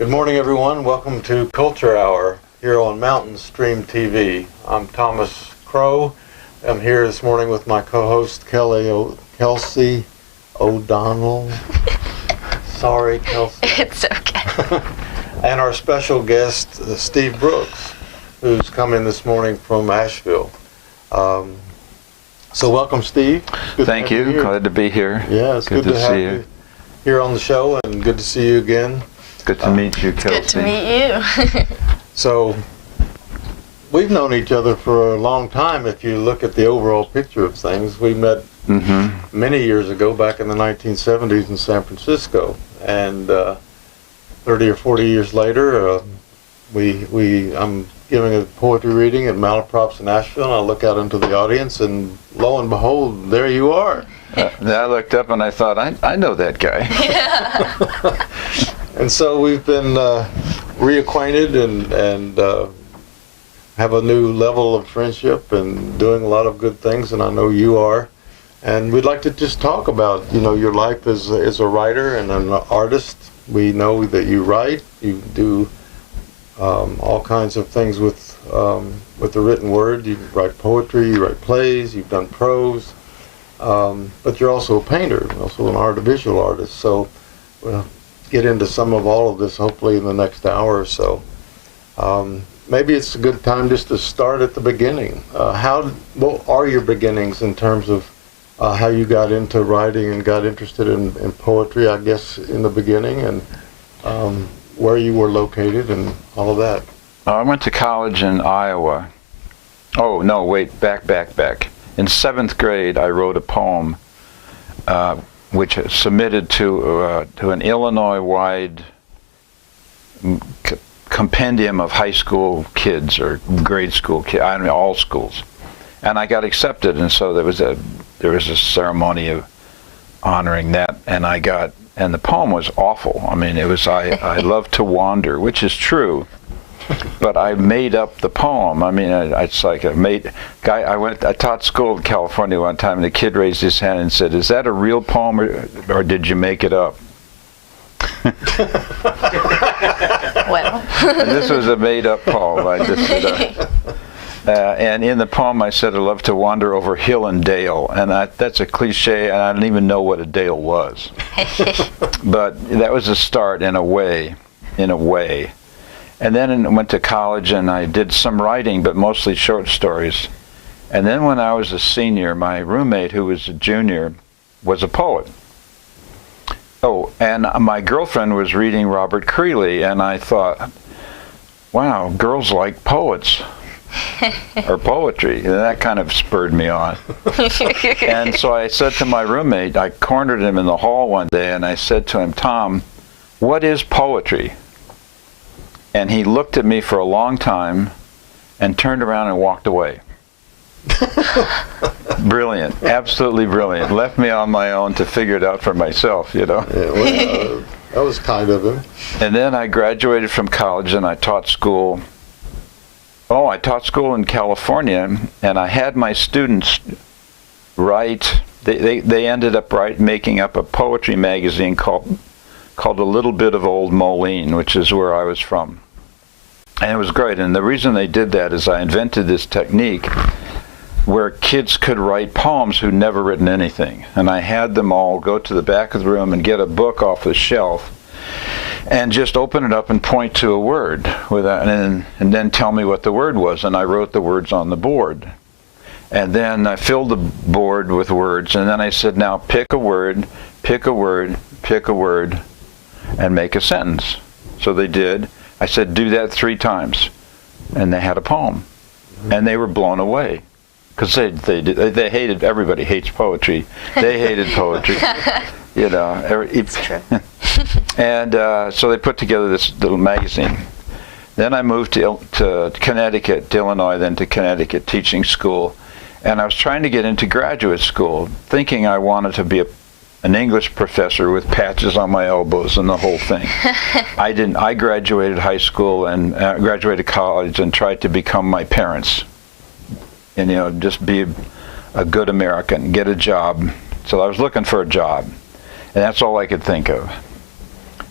Good morning, everyone. Welcome to Culture Hour here on MountainStream TV. I'm Thomas Crowe. I'm here this morning with my co-host Kelsey O'Donnell. Sorry, Kelsey. It's okay. And our special guest, Steve Brooks, who's come in this morning from Asheville. So welcome, Steve. Thank you. Glad to be here. Yeah, it's good to have you here on the show, and good to see you again. Good to meet you, Kelsey. Good to meet you. So, we've known each other for a long time. If you look at the overall picture of things, we met many years ago, back in the 1970s in San Francisco, and 30 or 40 years later, I'm giving a poetry reading at Malaprops in Asheville, and I look out into the audience, and lo and behold, there you are. I looked up and I thought, I know that guy. Yeah. And so we've been reacquainted and have a new level of friendship and doing a lot of good things, and I know you are. And we'd like to just talk about, your life as a writer and an artist. We know that you write, you do all kinds of things with the written word. You write poetry, you write plays, you've done prose, but you're also a painter, also an visual artist. So we'll get into some of all of this hopefully in the next hour or so. Maybe it's a good time just to start at the beginning. What are your beginnings in terms of how you got into writing and got interested in poetry, I guess, in the beginning, and where you were located and all of that? I went to college in Iowa. Oh, no, wait, back. In 7th grade, I wrote a poem which submitted to an Illinois-wide compendium of high school kids or grade school kids, I don't know, all schools. And I got accepted, and so there was a ceremony of honoring that, and the poem was awful. I mean, it was I love to wander, which is true, but I made up the poem. I mean, it's like I taught school in California one time, and the kid raised his hand and said, "Is that a real poem, or did you make it up?" Well. And this was a made-up poem. I just and in the poem, I said, "I love to wander over hill and dale," and that's a cliche, and I didn't even know what a dale was. But that was a start in a way. And then I went to college, and I did some writing, but mostly short stories. And then when I was a senior, my roommate, who was a junior, was a poet. Oh, and my girlfriend was reading Robert Creeley, and I thought, wow, girls like poets. Or poetry, and that kind of spurred me on. And so I said to my roommate, I cornered him in the hall one day, and I said to him, "Tom, what is poetry?" And he looked at me for a long time and turned around and walked away. Brilliant, absolutely brilliant. Left me on my own to figure it out for myself, Yeah, well, that was kind of him. And then I graduated from college, and I taught school. Oh, I taught school in California, and I had my students write. They ended up making up a poetry magazine called A Little Bit of Old Moline, which is where I was from. And it was great. And the reason they did that is I invented this technique where kids could write poems who'd never written anything. And I had them all go to the back of the room and get a book off the shelf and just open it up and point to a word and then tell me what the word was. And I wrote the words on the board. And then I filled the board with words, and then I said, now pick a word, and make a sentence. So they did. I said, do that 3 times. And they had a poem. And they were blown away. Because they hated, everybody hates poetry. They hated poetry. It's true. And so they put together this little magazine. Then I moved to Connecticut, to Illinois, then to Connecticut teaching school. And I was trying to get into graduate school, thinking I wanted to be an English professor with patches on my elbows and the whole thing. I didn't. I graduated high school and graduated college and tried to become my parents. And, just be a good American, get a job. So I was looking for a job. And that's all I could think of.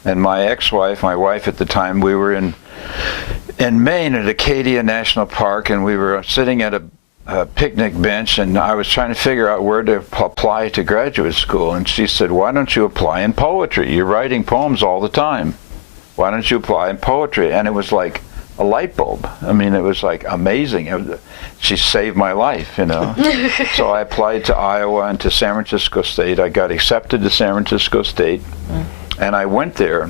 And my ex-wife, my wife at the time, we were in Maine at Acadia National Park, and we were sitting at a picnic bench, and I was trying to figure out where to apply to graduate school. And she said, "Why don't you apply in poetry? You're writing poems all the time. Why don't you apply in poetry?" And it was like a light bulb. I mean, it was like amazing. She saved my life, you know. So I applied to Iowa and to San Francisco State. I got accepted to San Francisco State, and I went there.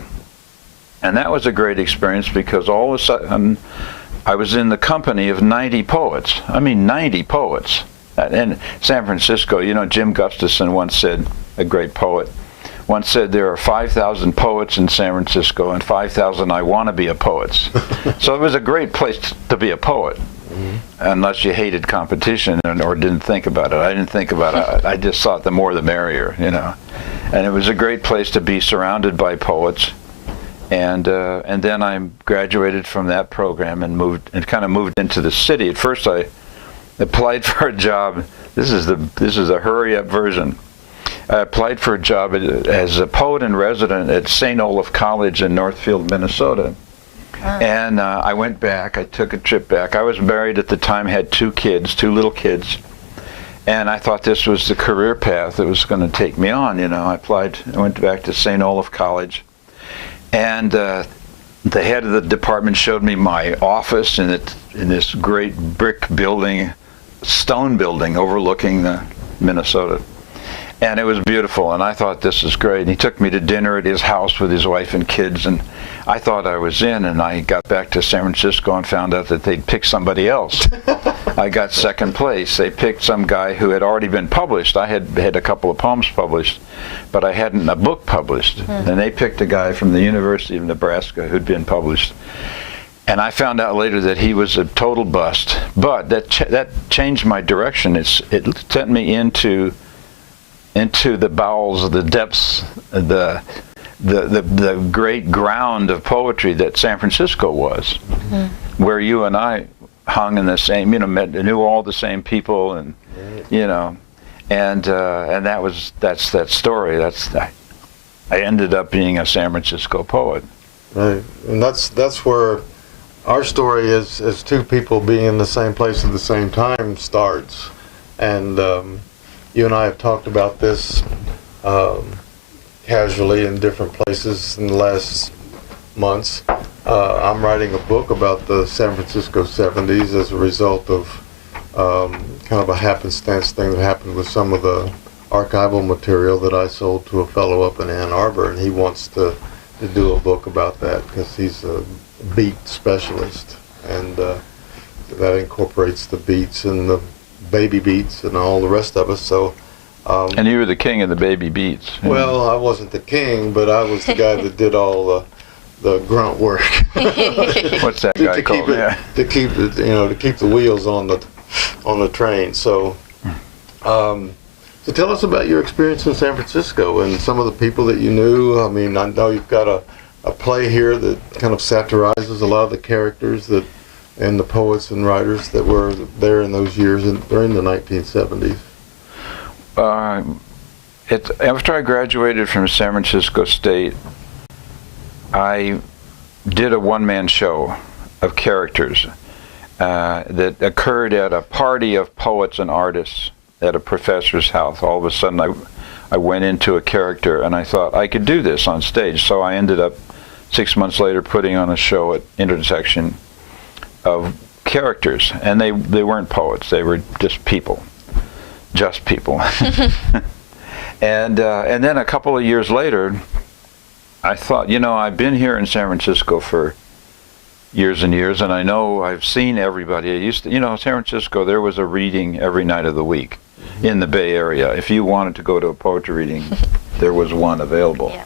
And that was a great experience because all of a sudden I was in the company of 90 poets. I mean, 90 poets. In San Francisco, you know, Jim Gustafson once said, a great poet, once said there are 5,000 poets in San Francisco and 5,000 I want to be a poets. So it was a great place to be a poet, unless you hated competition or didn't think about it. I didn't think about it. I just thought the more the merrier, you know. And it was a great place to be surrounded by poets. And then I graduated from that program and kind of moved into the city. At first, I applied for a job. This is a hurry-up version. I applied for a job as a poet in resident at St. Olaf College in Northfield, Minnesota. And I went back. I took a trip back. I was married at the time, had two little kids. And I thought this was the career path that was going to take me on. You know, I went back to St. Olaf College. And the head of the department showed me my office in this great brick building, stone building overlooking Minnesota. And it was beautiful, and I thought, this is great. And he took me to dinner at his house with his wife and kids, and I thought I was in, and I got back to San Francisco and found out that they'd picked somebody else. I got second place. They picked some guy who had already been published. I had a couple of poems published, but I hadn't a book published. And they picked a guy from the University of Nebraska who'd been published. And I found out later that he was a total bust. But that changed my direction. It sent me into the bowels of the depths, the great ground of poetry that San Francisco was, where you and I hung in the same, you know, knew all the same people, and you know, and that's that story. I ended up being a San Francisco poet. Right, and that's where our story is, as two people being in the same place at the same time, starts. And you and I have talked about this casually in different places in the last months. I'm writing a book about the San Francisco 70s as a result of kind of a happenstance thing that happened with some of the archival material that I sold to a fellow up in Ann Arbor, and he wants to do a book about that because he's a beat specialist, and that incorporates the beats and the baby beats and all the rest of us. So and you were the king of the baby beats. Well, I wasn't the king, but I was the guy that did all the grunt work. What's that guy called? To keep it, you know, to keep the wheels on the train. So so tell us about your experience in San Francisco and some of the people that you knew. I mean, I know you've got a play here that kind of satirizes a lot of the characters and the poets and writers that were there in those years during the 1970s. After I graduated from San Francisco State, I did a one-man show of characters that occurred at a party of poets and artists at a professor's house. All of a sudden, I went into a character, and I thought I could do this on stage. So I ended up 6 months later putting on a show at Intersection of characters, and they weren't poets. They were just people. And then a couple of years later, I thought, you know, I've been here in San Francisco for years and years, and I know I've seen everybody. I used to, you know, San Francisco, there was a reading every night of the week in the Bay Area. If you wanted to go to a poetry reading, there was one available. Yeah.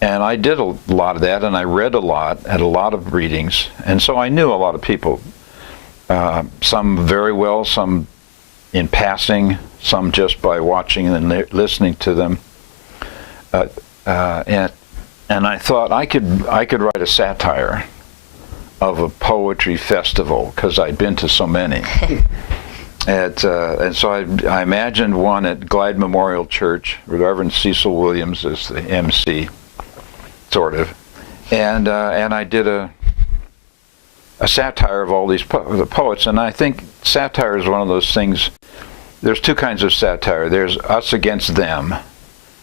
And I did a lot of that, and I read a lot at a lot of readings, and so I knew a lot of people. Some very well, some in passing, some just by watching and listening to them. And I thought I could write a satire of a poetry festival, because I'd been to so many. And so I imagined one at Glide Memorial Church. Reverend Cecil Williams is the MC. sort of. And I did a satire of all these the poets, and I think satire is one of those things. There's two kinds of satire. There's us against them,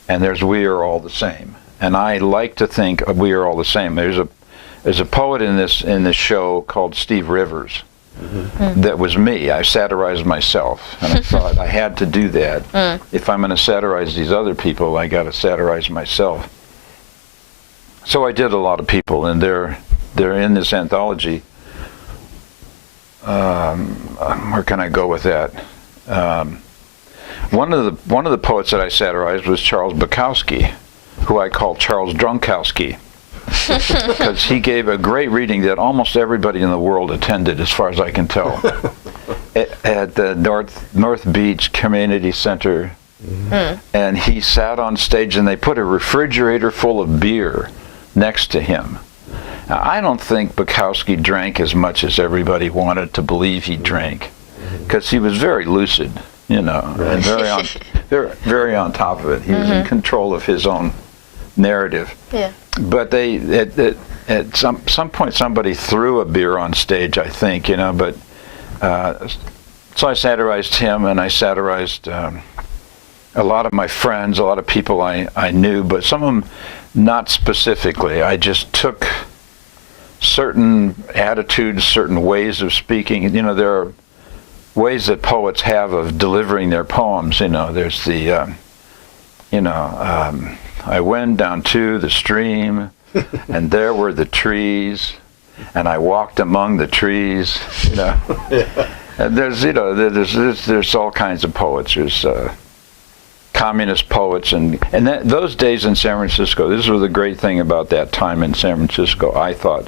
and there's we are all the same. And I like to think of we are all the same. There's a poet in this show called Steve Rivers. Mm-hmm. That was me. I satirized myself, and I thought I had to do that. If I'm going to satirize these other people, I got to satirize myself. So I did a lot of people, and they're in this anthology. Where can I go with that? One of the poets that I satirized was Charles Bukowski, who I call Charles Drunkowski, because he gave a great reading that almost everybody in the world attended, as far as I can tell, at the North Beach Community Center. Mm-hmm. And he sat on stage, and they put a refrigerator full of beer next to him. Now, I don't think Bukowski drank as much as everybody wanted to believe he drank, because he was very lucid, and very on top of it. He was in control of his own narrative. Yeah. But at some point somebody threw a beer on stage, I think, but so I satirized him, and I satirized a lot of my friends, a lot of people I knew, but some of them not specifically. I just took certain attitudes, certain ways of speaking. There are ways that poets have of delivering their poems. There's the I went down to the stream, and there were the trees, and I walked among the trees. Yeah. And there's all kinds of poets. There's communist poets, and those days in San Francisco. This was the great thing about that time in San Francisco. I thought,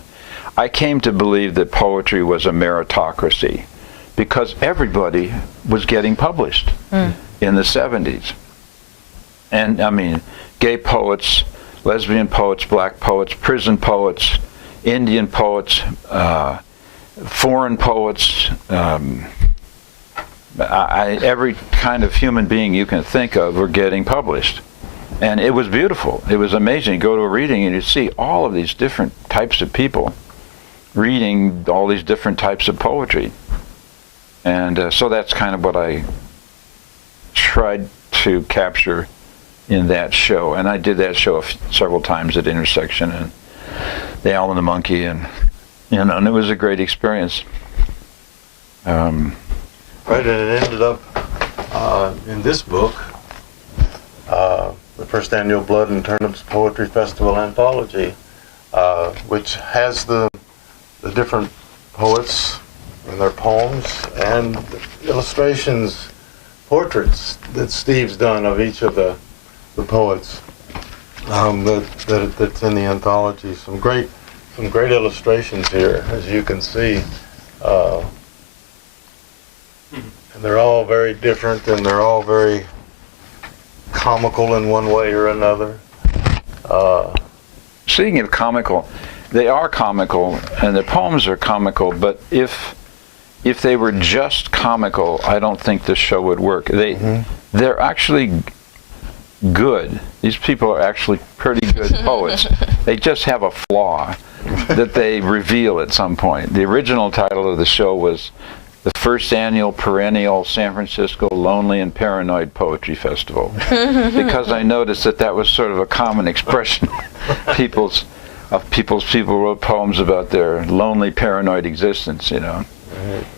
I came to believe that poetry was a meritocracy, because everybody was getting published in the 70s. And I mean, gay poets, lesbian poets, black poets, prison poets, Indian poets, foreign poets, every kind of human being you can think of were getting published. And it was beautiful. It was amazing. You go to a reading and you see all of these different types of people reading all these different types of poetry. And so that's kind of what I tried to capture in that show. And I did that show several times at Intersection and the Owl and the Monkey, and and it was a great experience. Right, and it ended up in this book, the first annual Blood and Turnips Poetry Festival Anthology, which has the different poets and their poems and illustrations, portraits that Steve's done of each of the poets that's in the anthology. Some great illustrations here, as you can see. And they're all very different, and they're all very comical in one way or another. Speaking of comical, they are comical, and their poems are comical, but if they were just comical, I don't think this show would work. They're actually good. These people are actually pretty good poets. They just have a flaw that they reveal at some point. The original title of the show was the first annual perennial San Francisco Lonely and Paranoid Poetry Festival, because I noticed that was sort of a common expression. People wrote poems about their lonely, paranoid existence,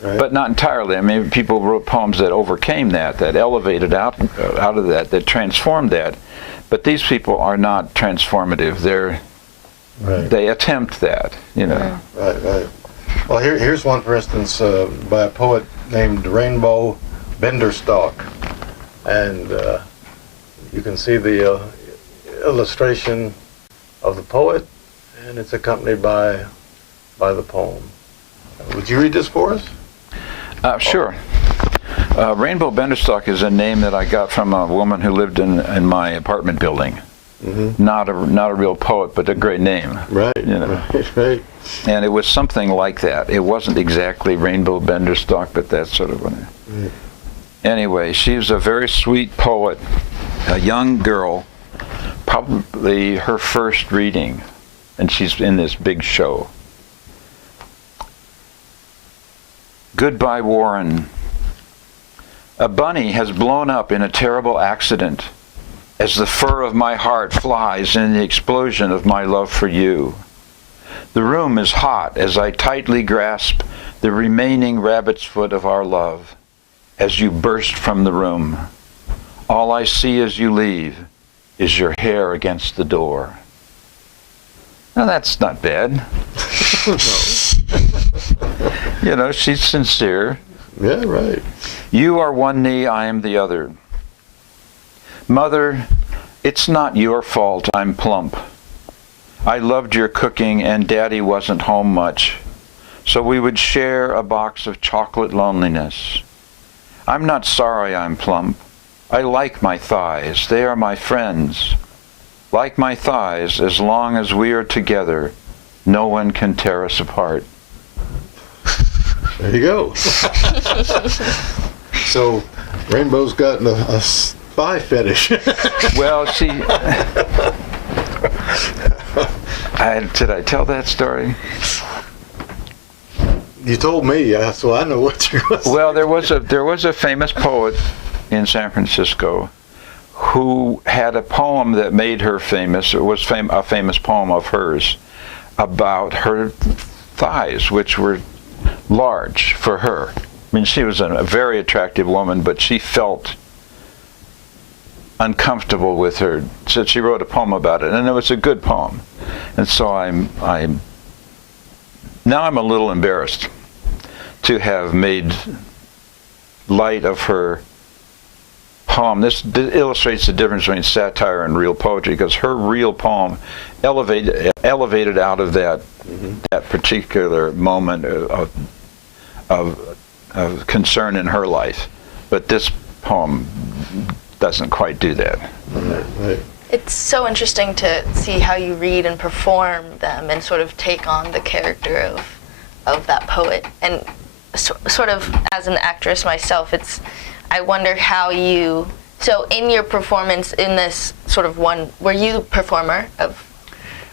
Right. But not entirely. I mean, people wrote poems that overcame that elevated out of that transformed that. But these people are not transformative. They attempt that, Right. Well, here's one, for instance, by a poet named Rainbow Benderstock, and you can see the illustration of the poet, and it's accompanied by the poem. Would you read this for us? Sure. Rainbow Benderstock is a name that I got from a woman who lived in my apartment building. Mm-hmm. Not a real poet, but a great name. Right. Right. And it was something like that. It wasn't exactly Rainbow Benderstock, but that's sort of what. Anyway, she was a very sweet poet, a young girl, probably her first reading and she's in this big show. Goodbye, Warren. A bunny has blown up in a terrible accident as the fur of my heart flies in the explosion of my love for you. The room is hot as I tightly grasp the remaining rabbit's foot of our love as you burst from the room. All I see as you leave is your hair against the door. Now that's not bad. You know, she's sincere. Yeah, right. You are one knee, I am the other. Mother, it's not your fault I'm plump. I loved your cooking and Daddy wasn't home much, so we would share a box of chocolate loneliness. I'm not sorry I'm plump. I like my thighs. They are my friends. Like my thighs, as long as we are together, no one can tear us apart. There you go. So, Rainbow's gotten a thigh fetish. Well, she... did I tell that story? You told me, so I know what you're going to say. Well, there was a famous poet in San Francisco who had a poem that made her famous. It was a famous poem of hers about her thighs, which were large for her. I mean, she was a very attractive woman, but she felt uncomfortable with her. So she wrote a poem about it, and it was a good poem. And so now I'm a little embarrassed to have made light of her poem. This illustrates the difference between satire and real poetry, because her real poem elevated out of that particular moment of concern in her life. But this poem doesn't quite do that. Right. It's so interesting to see how you read and perform them and sort of take on the character of that poet. And sort of as an actress myself, I wonder how you, so in your performance in this sort of one, were you a performer of?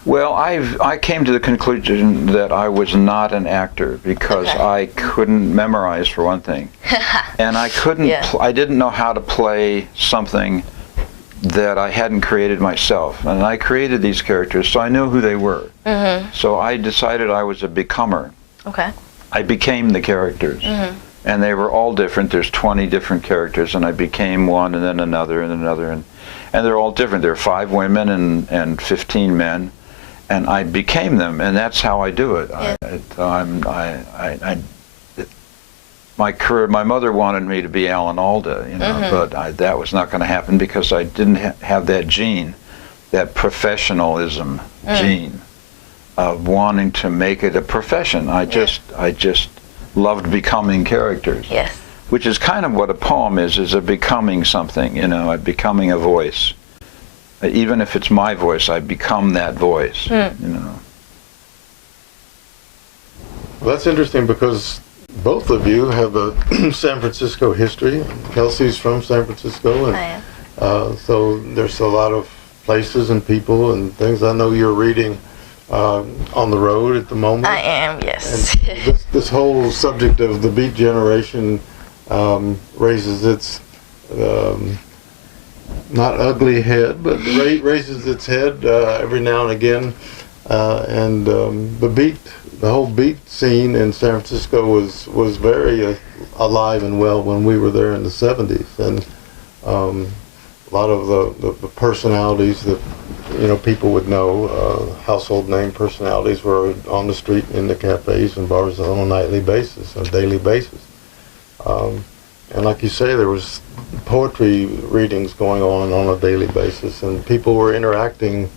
Well, I came to the conclusion that I was not an actor because I couldn't memorize, for one thing. And I couldn't, I didn't know how to play something that I hadn't created myself. And I created these characters, so I knew who they were. So I decided I was a becomer. Okay. I became the characters. And they were all different. There's 20 different characters, and I became one, and then another, and another. And they're all different. There are 5 women and 15 men. And I became them, and that's how I do it. My career. My mother wanted me to be Alan Alda, you know, but that was not going to happen because I didn't have that gene, that professionalism gene, of wanting to make it a profession. I just loved becoming characters. Yes. Which is kind of what a poem is a becoming something, you know, a becoming a voice. Even if it's my voice, I become that voice, you know. Well, that's interesting because both of you have a San Francisco history. Kelsey's from San Francisco, and I am. So there's a lot of places and people and things. I know you're reading on the road at the moment. I am, yes. And this whole subject of the Beat Generation raises its not ugly head, but raises its head every now and again. And the whole beat scene in San Francisco was very alive and well when we were there in the 70s. And a lot of the personalities that, you know, people would know, household name personalities, were on the street in the cafes and bars on a nightly basis, a daily basis. And like you say, there was poetry readings going on a daily basis, and people were interacting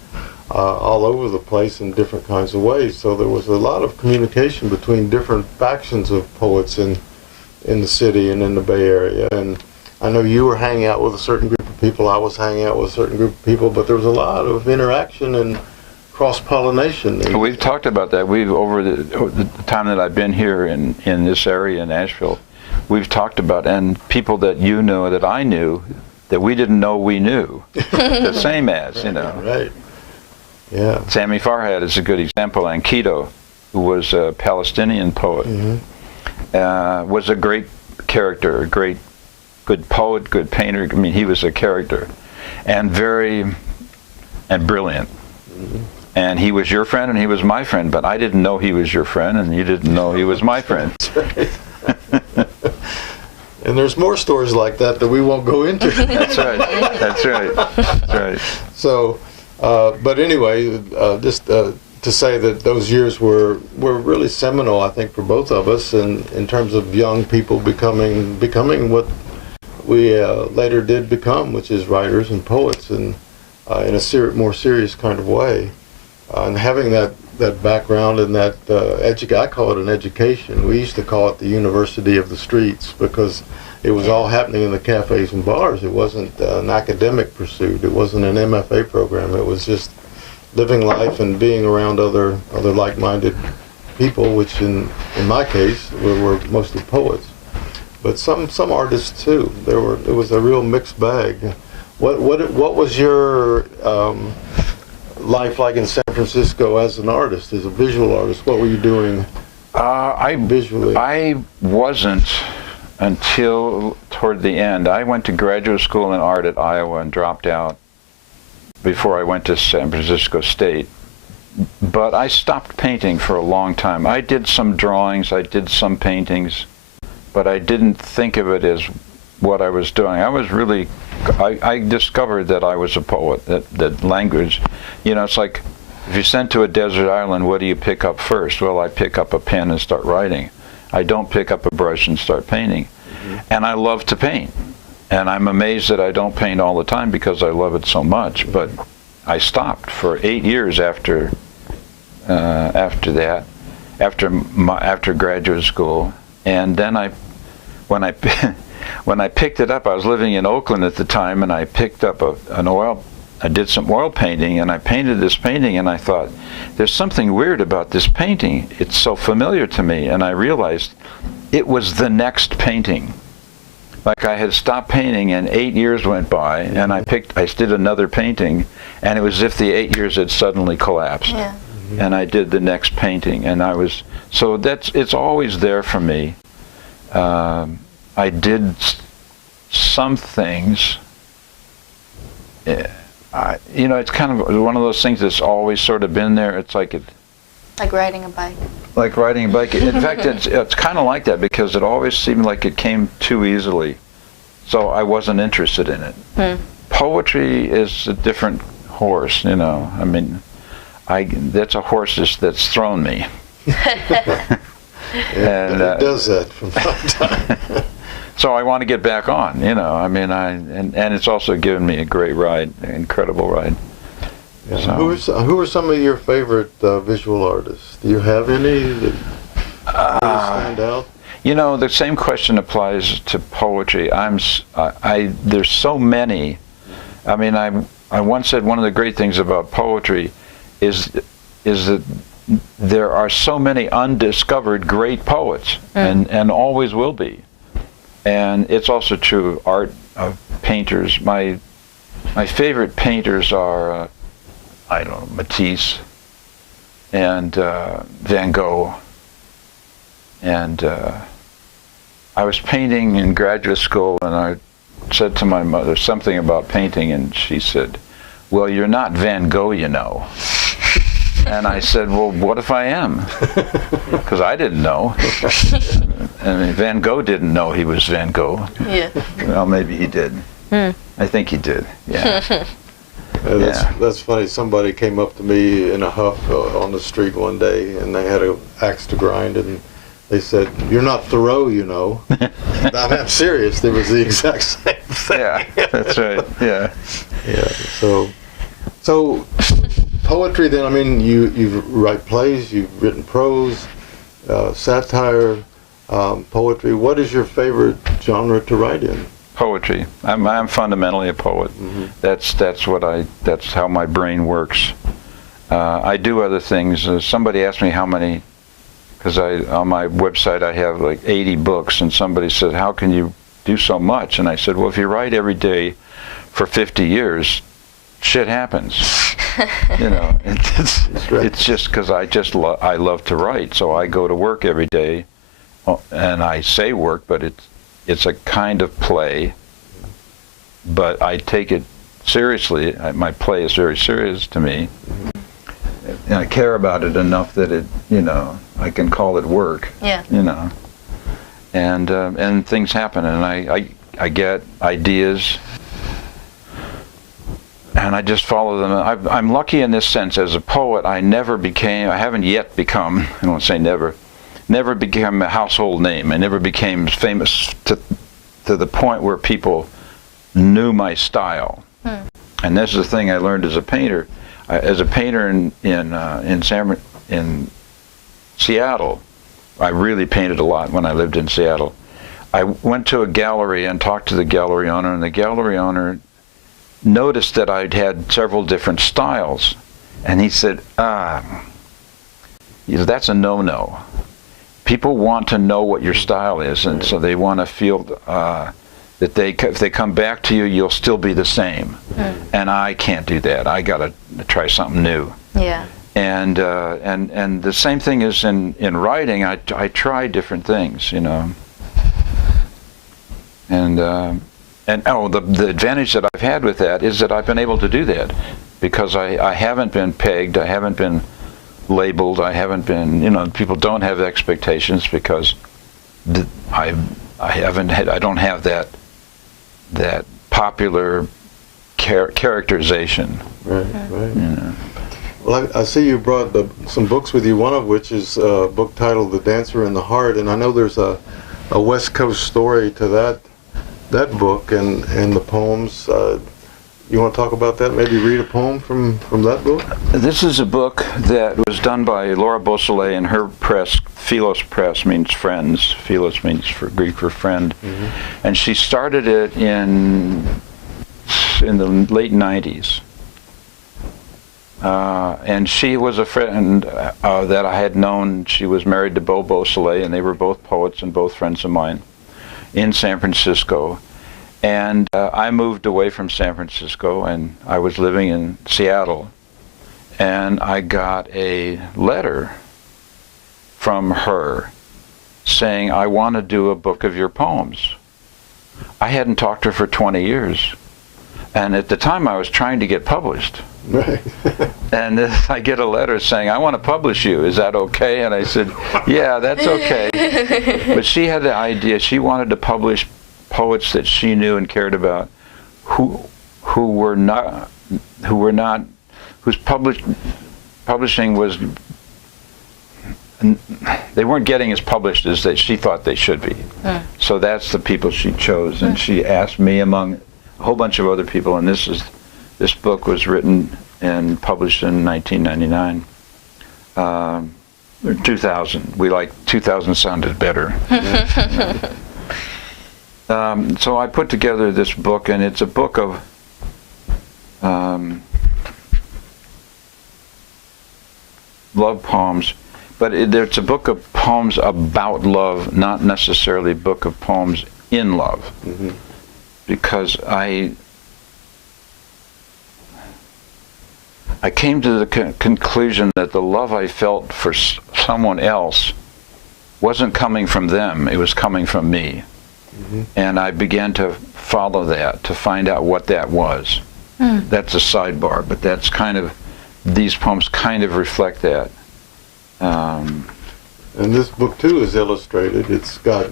all over the place in different kinds of ways. So there was a lot of communication between different factions of poets in the city and in the Bay Area. And I know you were hanging out with a certain group of people, I was hanging out with a certain group of people, but there was a lot of interaction and cross-pollination. We've talked about that. Over the time that I've been here in this area in Nashville, we've talked about, and people that you know that I knew that we didn't know we knew, the same as, you know. Right. Yeah. Sami Farhad is a good example. And Keto, who was a Palestinian poet, was a great character, a good poet, good painter. I mean, he was a character, and brilliant. And he was your friend, and he was my friend. But I didn't know he was your friend, and you didn't know he was my friend. And there's more stories like that we won't go into. That's right. That's right. That's right. So, but anyway, just to say that those years were really seminal, I think, for both of us, in terms of young people becoming what we later did become, which is writers and poets, and in a more serious kind of way, and having that background and that I call it an education. We used to call it the University of the Streets, because it was all happening in the cafes and bars. It wasn't an academic pursuit. It wasn't an MFA program. It was just living life and being around other like-minded people, which in my case were mostly poets, but some artists too. It was a real mixed bag. What was your life like in San Francisco as an artist, as a visual artist? What were you doing visually? I wasn't until toward the end. I went to graduate school in art at Iowa and dropped out before I went to San Francisco State. But I stopped painting for a long time. I did some drawings, I did some paintings, but I didn't think of it as what I was doing. I discovered that I was a poet, that language. You know, it's like, if you're sent to a desert island, what do you pick up first? Well, I pick up a pen and start writing. I don't pick up a brush and start painting. And I love to paint. And I'm amazed that I don't paint all the time because I love it so much. But I stopped for 8 years after that, after graduate school. And then when I picked it up, I was living in Oakland at the time, and I picked up I did some oil painting, and I painted this painting, and I thought, there's something weird about this painting. It's so familiar to me. And I realized it was the next painting. Like, I had stopped painting, and 8 years went by, and I did another painting, and it was as if the 8 years had suddenly collapsed. Yeah. And I did the next painting, and it's always there for me. I did some things. It's kind of one of those things that's always sort of been there. It's like riding a bike. Like riding a bike. In fact, it's kind of like that, because it always seemed like it came too easily, so I wasn't interested in it. Poetry is a different horse, you know. I mean, that's a horse that's thrown me. And it does that from time to time. So I want to get back on, you know. I mean, and it's also given me a great ride, an incredible ride. Yeah. So. Who are some of your favorite visual artists? Do you have any that really stand out? You know, the same question applies to poetry. There's so many. I mean, I once said one of the great things about poetry is that there are so many undiscovered great poets, and always will be. And it's also true of painters. My favorite painters are, Matisse and Van Gogh. And I was painting in graduate school, and I said to my mother something about painting, and she said, "Well, you're not Van Gogh, you know." And I said, "Well, what if I am?" Because I didn't know. I mean, Van Gogh didn't know he was Van Gogh. Yeah. Well, maybe he did. I think he did. Yeah. That's funny. Somebody came up to me in a huff on the street one day, and they had an axe to grind, and they said, "You're not Thoreau, you know." I'm serious. It was the exact same thing. Yeah, that's right. Yeah. Yeah. So poetry, then, I mean, you write plays, you've written prose, satire, poetry. What is your favorite genre to write in? Poetry. I'm fundamentally a poet. That's how my brain works. I do other things. Somebody asked me how many, because on my website I have like 80 books, and somebody said, "How can you do so much?" And I said, "Well, if you write every day for 50 years, shit happens." You know, it's just because I love to write, so I go to work every day, and I say work, but it's a kind of play, but I take it seriously. My play is very serious to me, and I care about it enough that I can call it work. Yeah. And things happen, and I get ideas, and I just follow them. I'm lucky in this sense. As a poet, I haven't yet become, I don't say never became a household name. I never became famous to the point where people knew my style. And this is the thing I learned as a painter. In Seattle, I really painted a lot when I lived in Seattle. I went to a gallery and talked to the gallery owner, and the gallery owner noticed that I'd had several different styles. And he said, that's a no-no. People want to know what your style is, and so they want to feel that if they come back to you, you'll still be the same. And I can't do that. I got to try something new. Yeah. And the same thing is in writing. I try different things, And the advantage that I've had with that is that I've been able to do that because I haven't been pegged. I haven't been labeled. I haven't been, people don't have expectations because I don't have that popular characterization. Right. Well, I see you brought some books with you, one of which is a book titled The Dancer in the Heart, and I know there's a West Coast story to that book and the poems. You want to talk about that? Maybe read a poem from that book? This is a book that was done by Laura Beausoleil in her press. Philos Press means friends. Philos means Greek for friend. And she started it in the late 90s. And she was a friend that I had known. She was married to Beau Beausoleil, and they were both poets and both friends of mine in San Francisco. And I moved away from San Francisco, and I was living in Seattle. And I got a letter from her saying, I want to do a book of your poems. I hadn't talked to her for 20 years. And at the time, I was trying to get published. Right. And I get a letter saying, I want to publish you. Is that okay? And I said, yeah, that's okay. But she had the idea. She wanted to publish poets that she knew and cared about, whose publishing was, they weren't getting as published as she thought they should be. So that's the people she chose, and she asked me among a whole bunch of other people, and this book was written and published in 1999. Or 2000. 2000 sounded better. So I put together this book, and it's a book of love poems, but it's a book of poems about love, not necessarily a book of poems in love. Because I came to the conclusion that the love I felt for someone else wasn't coming from them, it was coming from me. And I began to follow that, to find out what that was. That's a sidebar, but that's these poems kind of reflect that. And this book too is illustrated. It's got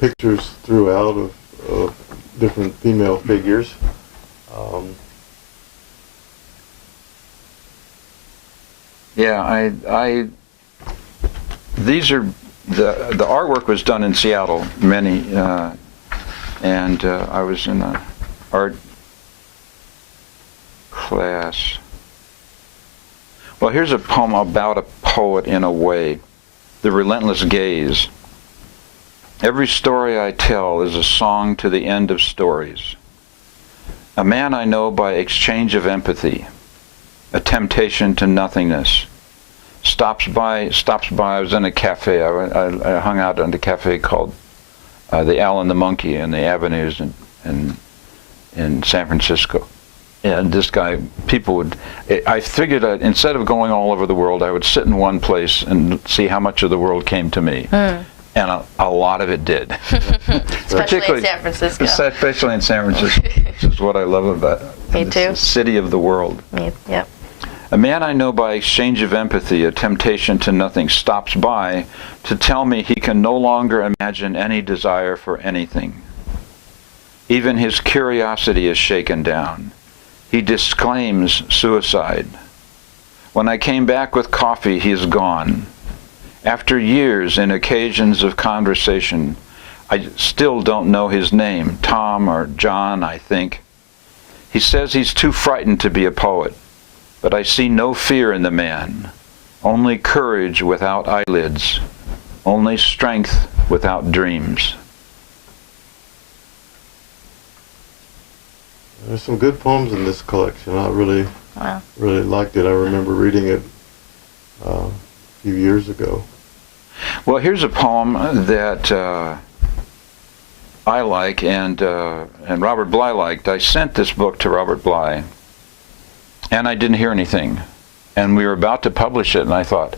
pictures throughout of different female figures. Yeah, these are the artwork was done in Seattle, and I was in an art class. Well, here's a poem about a poet in a way, The Relentless Gaze. Every story I tell is a song to the end of stories. A man I know by exchange of empathy, a temptation to nothingness. Stops by, I was in a cafe, I hung out in a cafe called the Owl and the Monkey in the avenues in San Francisco. And this guy, people would, I figured instead of going all over the world, I would sit in one place and see how much of the world came to me. And a lot of it did. Especially in San Francisco. Especially in San Francisco, which is what I love about it. Me too. The city of the world. Yep. A man I know by exchange of empathy, a temptation to nothing, stops by to tell me he can no longer imagine any desire for anything. Even his curiosity is shaken down. He disclaims suicide. When I came back with coffee, he is gone. After years and occasions of conversation, I still don't know his name, Tom or John, I think. He says he's too frightened to be a poet, but I see no fear in the man, only courage without eyelids, only strength without dreams. There's some good poems in this collection. I really liked it. I remember reading it a few years ago. Well, here's a poem that I like and Robert Bly liked. I sent this book to Robert Bly, and I didn't hear anything. And we were about to publish it, and I thought,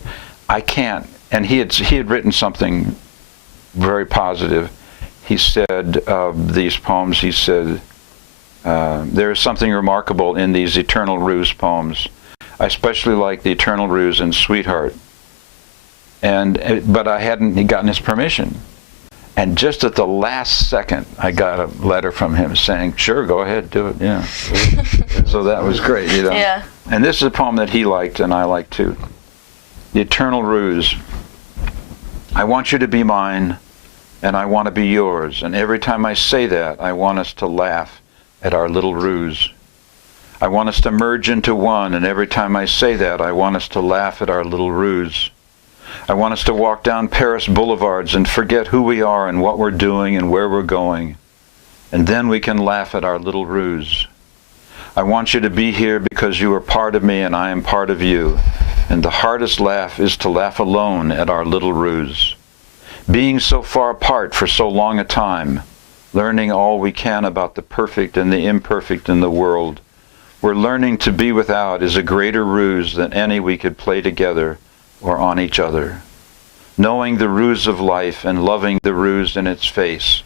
I can't. And he had written something very positive. He said of these poems, he said, there is something remarkable in these Eternal Ruse poems. I especially like the Eternal Ruse and Sweetheart. But I hadn't gotten his permission. And just at the last second, I got a letter from him saying, sure, go ahead, do it, yeah. So that was great, you know. Yeah. And this is a poem that he liked and I liked too. The Eternal Ruse. I want you to be mine, and I want to be yours. And every time I say that, I want us to laugh at our little ruse. I want us to merge into one, and every time I say that, I want us to laugh at our little ruse. I want us to walk down Paris boulevards and forget who we are and what we're doing and where we're going. And then we can laugh at our little ruse. I want you to be here because you are part of me and I am part of you. And the hardest laugh is to laugh alone at our little ruse. Being so far apart for so long a time, learning all we can about the perfect and the imperfect in the world, where learning to be without is a greater ruse than any we could play together or on each other. Knowing the ruse of life and loving the ruse in its face,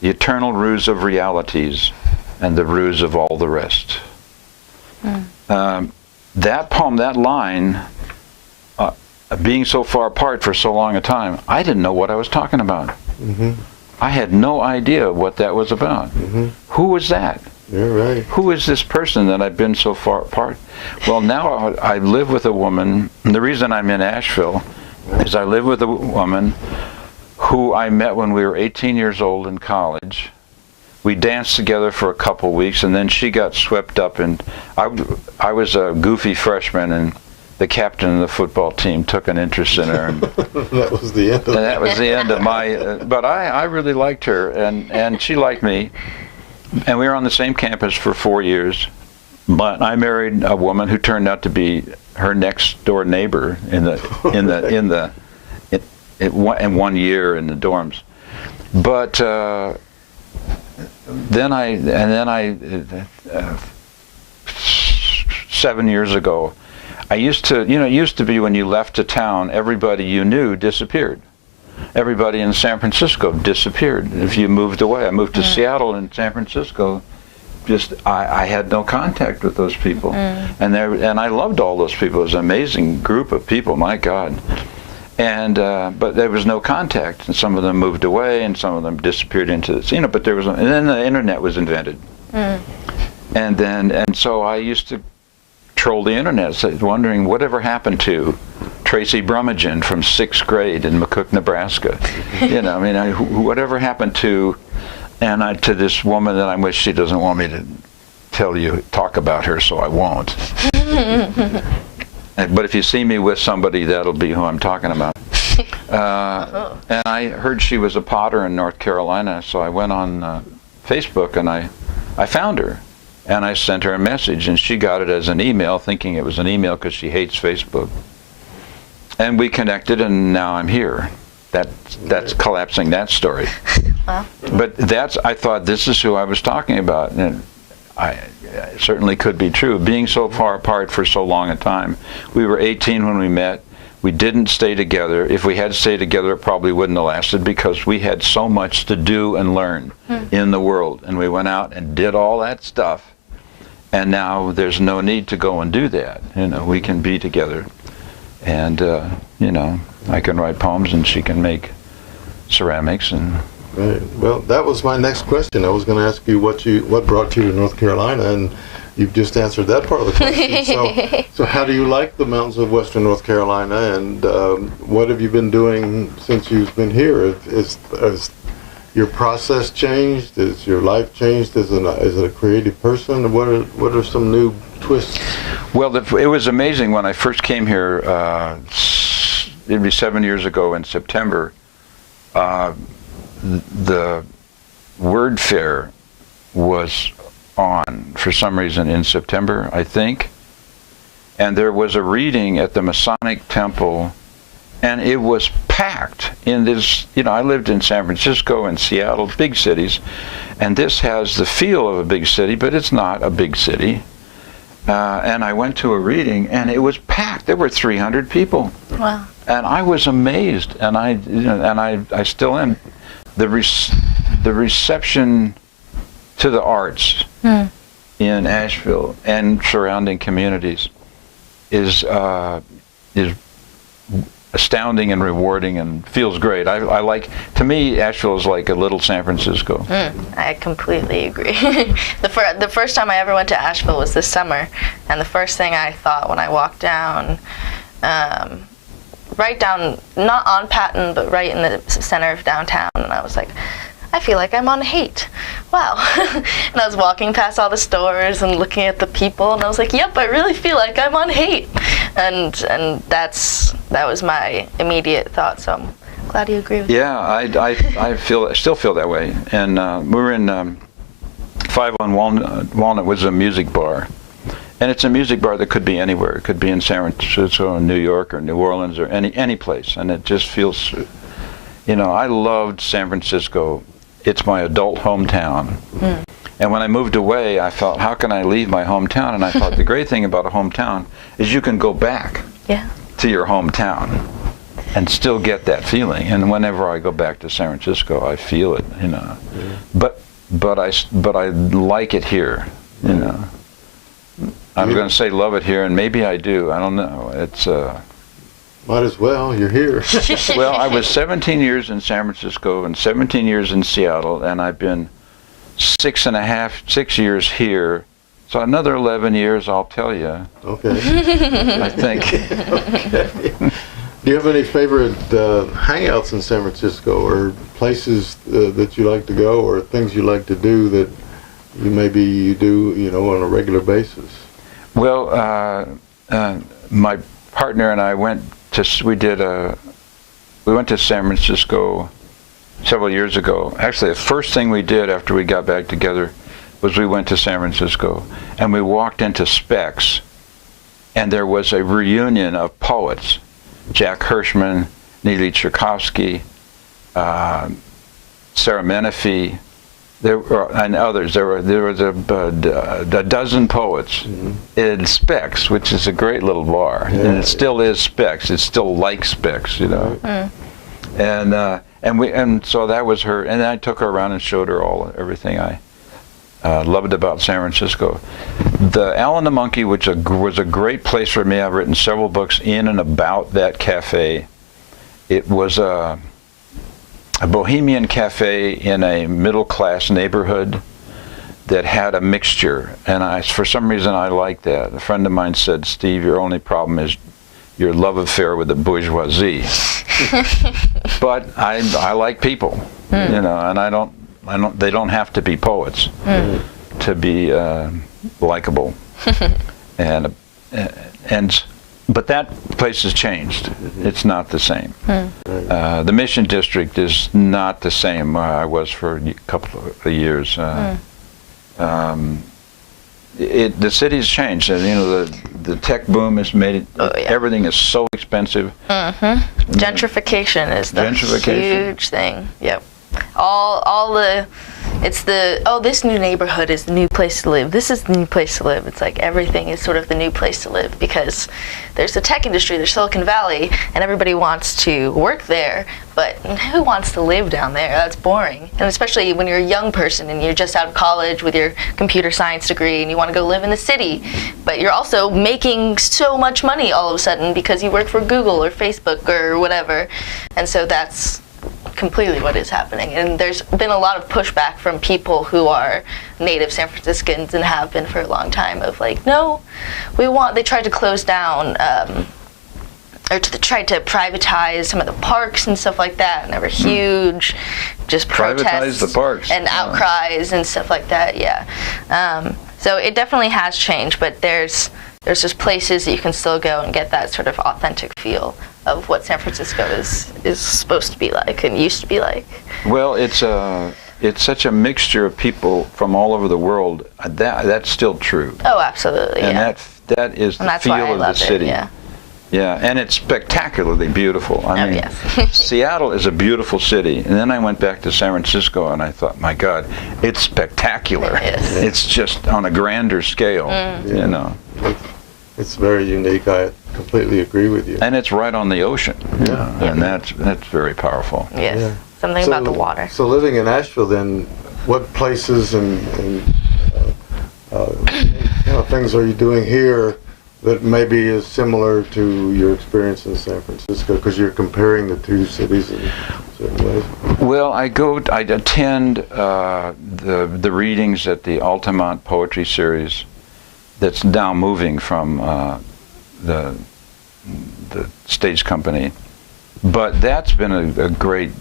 the eternal ruse of realities and the ruse of all the rest. That poem, that line, being so far apart for so long a time, I didn't know what I was talking about. I had no idea what that was about. Who was that? You're right. Who is this person that I've been so far apart? Well, now I live with a woman, and the reason I'm in Asheville is I live with a woman who I met when we were 18 years old in college. We danced together for a couple weeks, and then she got swept up, and I was a goofy freshman, and the captain of the football team took an interest in her. And that was the end of that was the end of my, but I really liked her, and she liked me. And we were on the same campus for 4 years. But I married a woman who turned out to be her next door neighbor in 1 year in the dorms. But then I 7 years ago, I used to, it used to be when you left a town, everybody you knew disappeared. Everybody in San Francisco disappeared. If you moved away, I moved to Seattle and San Francisco. I had no contact with those people, and I loved all those people. It was an amazing group of people. My God, but there was no contact, and some of them moved away, and some of them disappeared into the But there was, and then the internet was invented, and so I used to troll the internet, wondering whatever happened to Tracy Brummagem from 6th grade in McCook, Nebraska. Whatever happened to, to this woman that I wish she doesn't want me to talk about her, so I won't. But if you see me with somebody, that'll be who I'm talking about. And I heard she was a potter in North Carolina, so I went on Facebook and I found her. And I sent her a message, and she got it as an email, thinking it was an email because she hates Facebook. And we connected, and now I'm here. That's collapsing that story. Wow. But I thought this is who I was talking about. And it certainly could be true. Being so far apart for so long a time. We were 18 when we met. We didn't stay together. If we had stayed together, it probably wouldn't have lasted because we had so much to do and learn in the world. And we went out and did all that stuff. And now there's no need to go and do that. You know, we can be together. And, you know, I can write poems and she can make ceramics. And Right. Well, that was my next question. I was going to ask you what brought you to North Carolina, and you've just answered that part of the question. So how do you like the mountains of Western North Carolina, and what have you been doing since you've been here? Is your process changed? Is your life changed as a creative person? What are some new twists? Well, it was amazing when I first came here. It'd be 7 years ago in September. The word fair was on for some reason in September, I think, and there was a reading at the Masonic Temple, and it was packed in this, you know, I lived in San Francisco and Seattle, big cities, and this has the feel of a big city, but it's not a big city. And I went to a reading, and it was packed. There were 300 people. Wow. And I was amazed, and I still am. The reception to the arts in Asheville and surrounding communities is astounding and rewarding and feels great. I like, to me, Asheville is like a little San Francisco. I completely agree. The first time I ever went to Asheville was this summer, and the first thing I thought when I walked down, right down, not on Patton, but right in the center of downtown, and I was like, I feel like I'm on Haight. Wow. And I was walking past all the stores and looking at the people, and I was like, yep, I really feel like I'm on Haight. And that was my immediate thought, so I'm glad you agree with Yeah, I still feel that way. And we were in 5 on Walnut was a music bar. And it's a music bar that could be anywhere. It could be in San Francisco or New York or New Orleans or any place. And it just feels, you know, I loved San Francisco. It's my adult hometown. And when I moved away, I thought, how can I leave my hometown? And I thought the great thing about a hometown is you can go back to your hometown and still get that feeling. And whenever I go back to San Francisco, I feel it, you know. But I like it here, you know. I'm going to say love it here, and maybe I do. I don't know. It's Might as well. You're here. well, I was 17 years in San Francisco and 17 years in Seattle, and I've been 6 years here. So another 11 years, I'll tell you. Okay. I think. Okay. Do you have any favorite hangouts in San Francisco, or places that you like to go, or things you like to do that you do, you know, on a regular basis? Well, my partner and I went to San Francisco several years ago. Actually, the first thing we did after we got back together was we went to San Francisco, and we walked into Specs, and there was a reunion of poets: Jack Hirschman, Neely Tchaikovsky, Sarah Menifee, and others. There was a dozen poets in Specs, which is a great little bar, and it still is Specs. It's still like Specs, you know. And so that was her, and I took her around and showed her everything I loved about San Francisco. The Al and the Monkey, which was a great place for me. I've written several books in and about that cafe. It was a bohemian cafe in a middle-class neighborhood that had a mixture, and for some reason I liked that. A friend of mine said, "Steve, your only problem is your love affair with the bourgeoisie." But I like people, you know, and they don't have to be poets to be likable, but that place has changed. It's not the same. The Mission District is not the same where I was for a couple of years. The city's changed. You know, the tech boom has made it. Everything is so expensive. Gentrification is the huge thing. Yep. All the it's this new neighborhood is the new place to live. This is the new place to live. It's like everything is sort of the new place to live because there's the tech industry, there's Silicon Valley, and everybody wants to work there, but who wants to live down there? That's boring. And especially when you're a young person and you're just out of college with your computer science degree and you want to go live in the city, but you're also making so much money all of a sudden because you work for Google or Facebook or whatever. And so that's completely what is happening. And there's been a lot of pushback from people who are native San Franciscans and have been for a long time of like, no, they tried to close down or tried to privatize some of the parks and stuff like that, and there were huge just protests Privatize the parks. and outcries and stuff like that, yeah. So it definitely has changed, but there's just places that you can still go and get that sort of authentic feel of what San Francisco is supposed to be like and used to be like. Well, it's such a mixture of people from all over the world. That's still true. Oh, absolutely, and yeah. that is the feel of the city. Yeah. Yeah, and it's spectacularly beautiful. I mean, yes. Seattle is a beautiful city. And then I went back to San Francisco and I thought, my God, it's spectacular. It is. It's just on a grander scale, you know. It's very unique. I completely agree with you. And it's right on the ocean. Yeah. And that's very powerful. Yes. Yeah. Something about the water. So living in Asheville, then, what places and things are you doing here that maybe is similar to your experience in San Francisco? Because you're comparing the two cities in certain ways. Well, I attend the readings at the Altamont Poetry Series that's now moving from the stage company. But that's been a great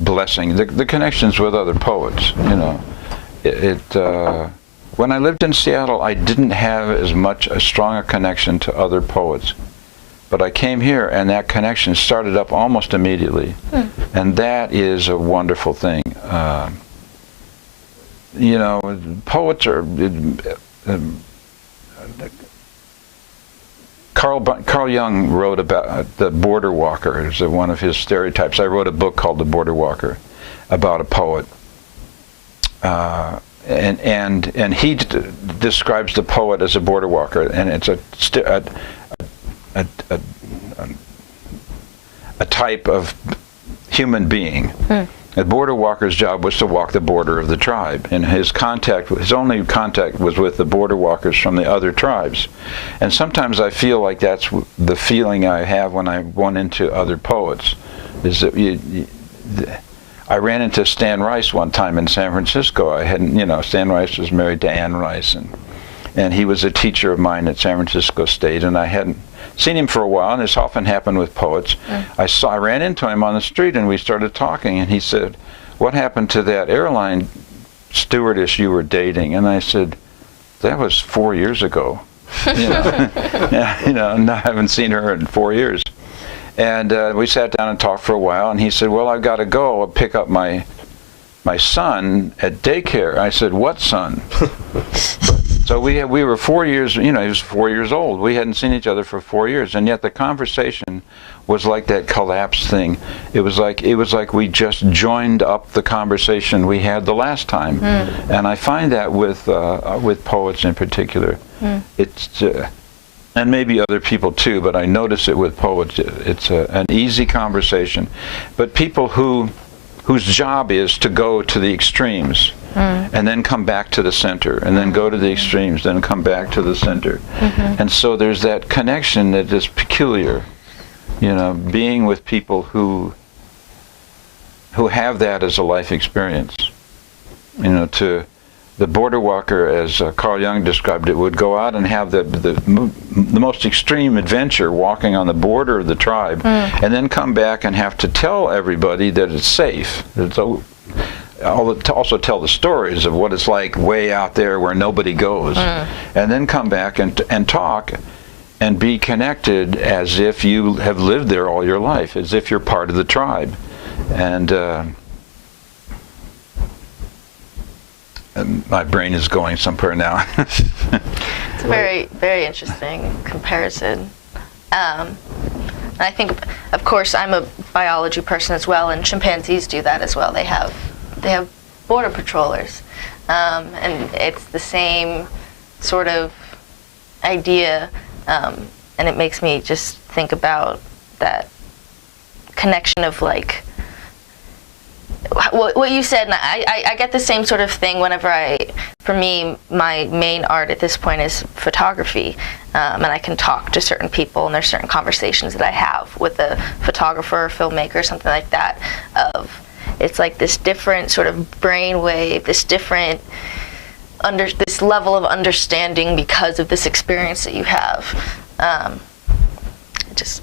blessing. The connections with other poets, you know. When I lived in Seattle, I didn't have as strong a connection to other poets. But I came here, and that connection started up almost immediately. And that is a wonderful thing. You know, poets are... Carl Jung wrote about the border walker. It's one of his stereotypes. I wrote a book called The Border Walker about a poet. And he describes the poet as a border walker, and it's a type of human being. The border walker's job was to walk the border of the tribe, and his only contact was with the border walkers from the other tribes. And sometimes I feel like that's the feeling I have when I run into other poets, is that I ran into Stan Rice one time in San Francisco. I hadn't, you know, Stan Rice was married to Anne Rice, and he was a teacher of mine at San Francisco State, and I hadn't seen him for a while, and this often happened with poets. I ran into him on the street, and we started talking, and he said, "What happened to that airline stewardess you were dating?" And I said, "That was 4 years ago." You know, yeah, you know, and I haven't seen her in 4 years. And we sat down and talked for a while, and he said, "Well, I've got to go pick up my son at daycare." I said, "What son?" So we were 4 years, you know, he was 4 years old. We hadn't seen each other for 4 years, and yet the conversation was like that collapse thing. It was like we just joined up the conversation we had the last time. And I find that with poets in particular. It's and maybe other people too, but I notice it with poets. It's an easy conversation. But people whose job is to go to the extremes, and then come back to the center, and then go to the extremes, then come back to the center. And so there's that connection that is peculiar, you know, being with people who have that as a life experience. You know, to the border walker, as Carl Jung described it, would go out and have the most extreme adventure walking on the border of the tribe, and then come back and have to tell everybody that it's safe. To also tell the stories of what it's like way out there where nobody goes, and then come back and talk and be connected as if you have lived there all your life, as if you're part of the tribe. And my brain is going somewhere now. It's a very, very interesting comparison. And I think, of course, I'm a biology person as well, and chimpanzees do that as well. They have border patrollers, and it's the same sort of idea, and it makes me just think about that connection of like what you said, and I get the same sort of thing whenever for me, my main art at this point is photography, and I can talk to certain people, and there's certain conversations that I have with a photographer or filmmaker, something like that, it's like this different sort of brainwave, this different this level of understanding because of this experience that you have. I just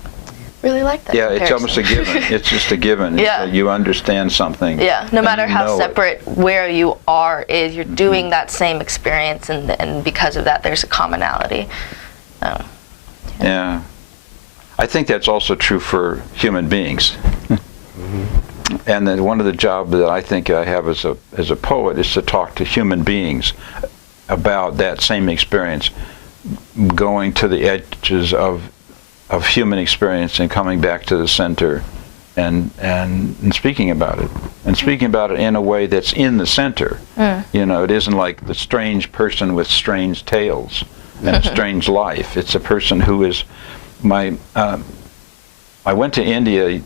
really like that. Yeah, comparison. it's almost a given. It's just a given. Yeah. You understand something. Yeah, no matter how separate it. where you are is, you're doing that same experience, and because of that, there's a commonality. Yeah. I think that's also true for human beings. And then one of the jobs that I think I have as a poet is to talk to human beings about that same experience, going to the edges of human experience and coming back to the center and speaking about it. And speaking about it in a way that's in the center. You know, it isn't like the strange person with strange tales and a strange life. It's a person who is I went to India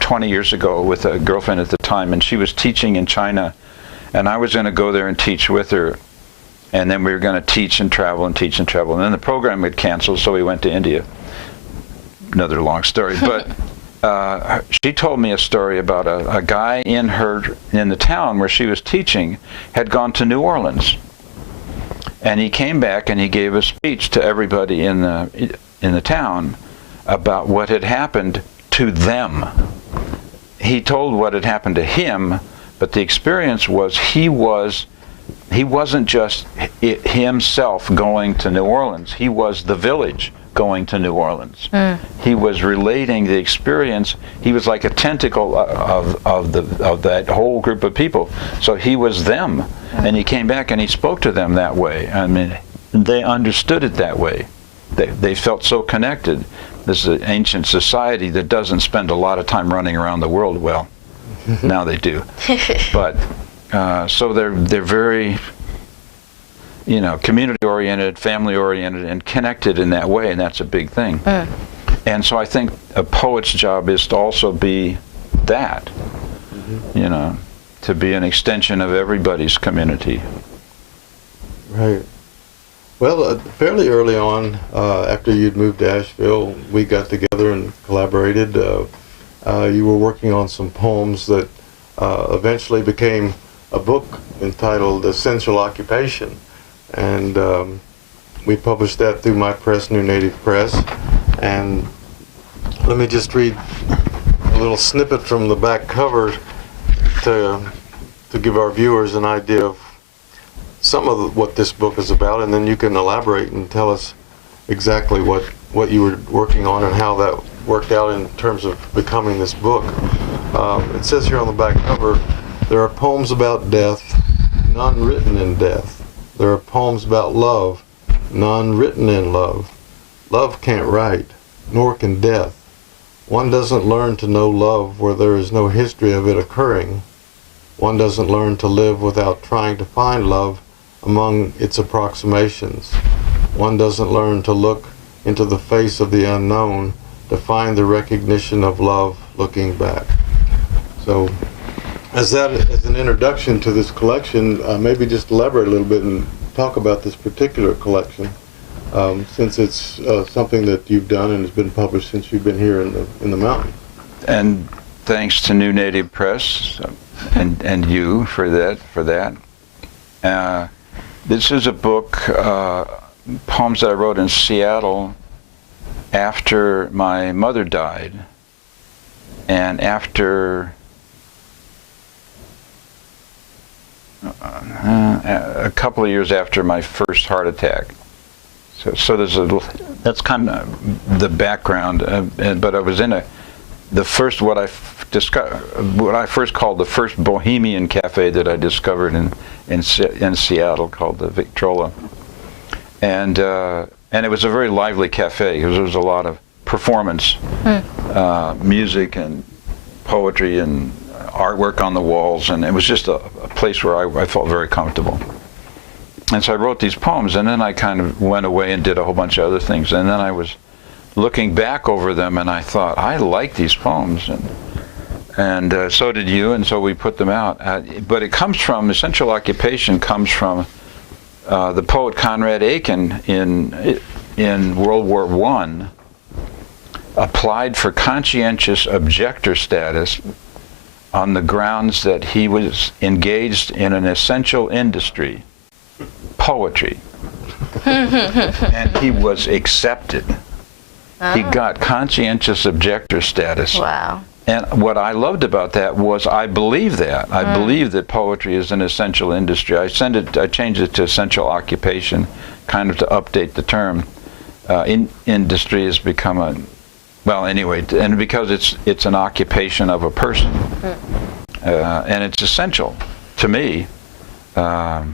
20 years ago with a girlfriend at the time, and she was teaching in China, and I was going to go there and teach with her, and then we were going to teach and travel and teach and travel, and then the program had canceled, so we went to India. Another long story, but she told me a story about a guy in the town where she was teaching had gone to New Orleans, and he came back and he gave a speech to everybody in the town about what had happened to them. He told what had happened to him, but the experience was he wasn't just himself going to New Orleans. He was the village going to New Orleans. He was relating the experience. He was like a tentacle of that whole group of people. So he was them, and he came back and he spoke to them that way. I mean, they understood it that way. They felt so connected. This is an ancient society that doesn't spend a lot of time running around the world. Well, now they do. But so they're very, you know, community-oriented, family-oriented, and connected in that way, and that's a big thing. And so I think a poet's job is to also be that, you know, to be an extension of everybody's community. Right. Well, fairly early on, after you'd moved to Asheville, we got together and collaborated. You were working on some poems that eventually became a book entitled Essential Occupation. And we published that through my press, New Native Press. And let me just read a little snippet from the back cover to give our viewers an idea of some of what this book is about, and then you can elaborate and tell us exactly what you were working on and how that worked out in terms of becoming this book. It says here on the back cover, there are poems about death, none written in death. There are poems about love, none written in love. Love can't write, nor can death. One doesn't learn to know love where there is no history of it occurring. One doesn't learn to live without trying to find love among its approximations. One doesn't learn to look into the face of the unknown to find the recognition of love looking back. So, as an introduction to this collection, maybe just elaborate a little bit and talk about this particular collection, since it's something that you've done and has been published since you've been here in the mountain. And thanks to New Native Press and you for that. This is a book, poems that I wrote in Seattle after my mother died, and after a couple of years after my first heart attack. So that's kind of the background. But I was in what I first called the first bohemian cafe that I discovered in Seattle, called the Victrola, and it was a very lively cafe because there was a lot of performance, music and poetry and artwork on the walls, and it was just a place where I felt very comfortable. And so I wrote these poems, and then I kind of went away and did a whole bunch of other things. And then I was looking back over them, and I thought, I like these poems, and so did you, and so we put them out. But it comes from, Essential Occupation comes from the poet Conrad Aiken in World War I applied for conscientious objector status on the grounds that he was engaged in an essential industry, poetry. And he was accepted. He got conscientious objector status. Wow. And what I loved about that was I believe that. I believe that poetry is an essential industry. I changed it to essential occupation, kind of to update the term. Industry has become a, well, anyway, and because it's an occupation of a person, and it's essential to me. Why?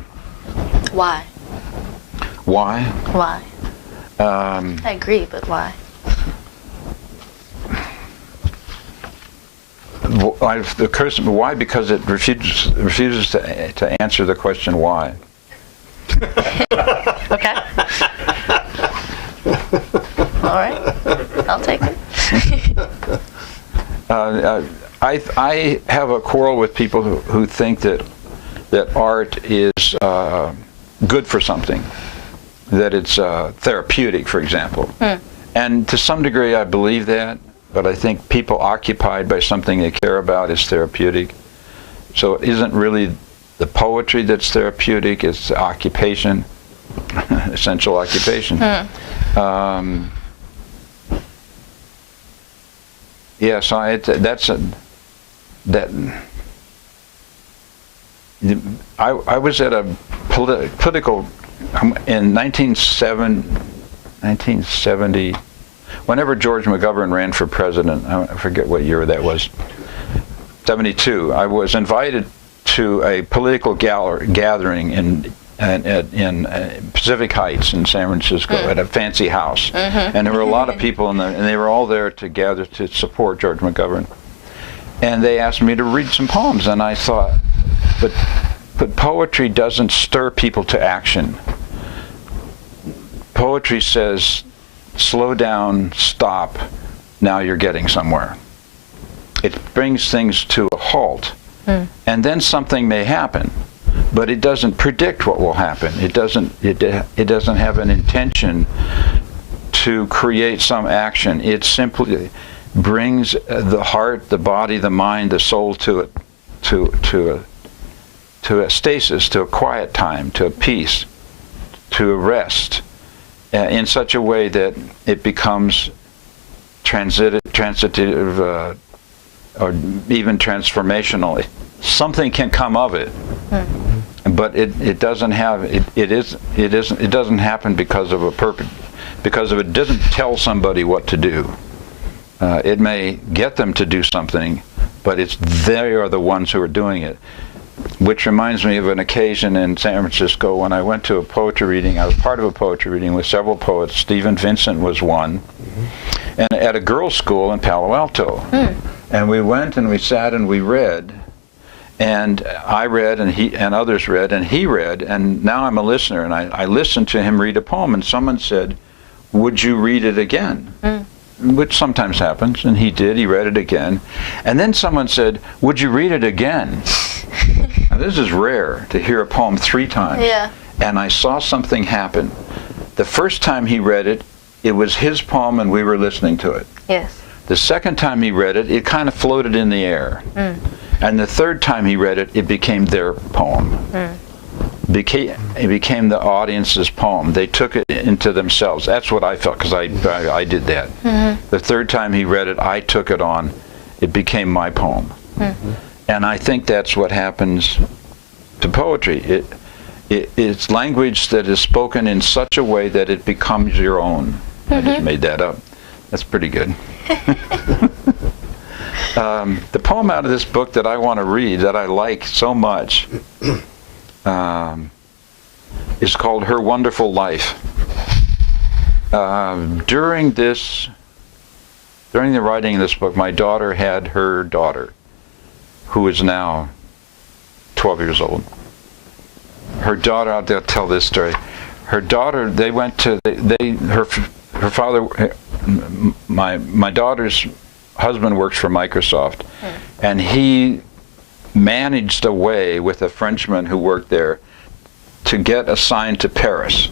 Why? Why? I agree, but why? Why? Because it refuses to answer the question why. Okay. All right. I'll take it. I have a quarrel with people who think that art is good for something, that it's therapeutic, for example. And to some degree I believe that, but I think people occupied by something they care about is therapeutic. So it isn't really the poetry that's therapeutic, it's the occupation, essential occupation. Yeah, so I was at a political in 1970. Whenever George McGovern ran for president, I forget what year that was, 72, I was invited to a political gathering in Pacific Heights in San Francisco at a fancy house. And there were a lot of people, and they were all there to gather to support George McGovern. And they asked me to read some poems, and I thought, but poetry doesn't stir people to action. Poetry says, slow down, stop, now you're getting somewhere. It brings things to a halt, and then something may happen, but it doesn't predict what will happen. It doesn't have an intention to create some action. It simply brings the heart, the body, the mind, the soul to a stasis, to a quiet time, to a peace, to a rest, in such a way that it becomes transitive, or even transformational. Something can come of it, but it doesn't have it doesn't happen because of a purpose, because it doesn't tell somebody what to do. It may get them to do something, but they are the ones who are doing it. Which reminds me of an occasion in San Francisco when I went to a poetry reading. I was part of a poetry reading with several poets. Stephen Vincent was one, and at a girls' school in Palo Alto. And we went and we sat and we read, and I read and others read and he read, and now I'm a listener, and I listened to him read a poem, and someone said, "Would you read it again?" Which sometimes happens, and he did. He read it again, and then someone said, "Would you read it again?" Now, this is rare to hear a poem 3 times. Yeah. And I saw something happen. The first time he read it, it was his poem and we were listening to it. Yes. The second time he read it, it kind of floated in the air. And the third time he read it, it became their poem. It became the audience's poem. They took it into themselves. That's what I felt, because I did that. The third time he read it, I took it on. It became my poem. And I think that's what happens to poetry. It's language that is spoken in such a way that it becomes your own. I just made that up. That's pretty good. The poem out of this book that I want to read, that I like so much, is called Her Wonderful Life. During the writing of this book, my daughter had her daughter, who is now 12 years old. Her daughter, I'll tell this story. Her daughter, they went to, her father, my daughter's husband works for Microsoft, and he managed a way with a Frenchman who worked there to get assigned to Paris.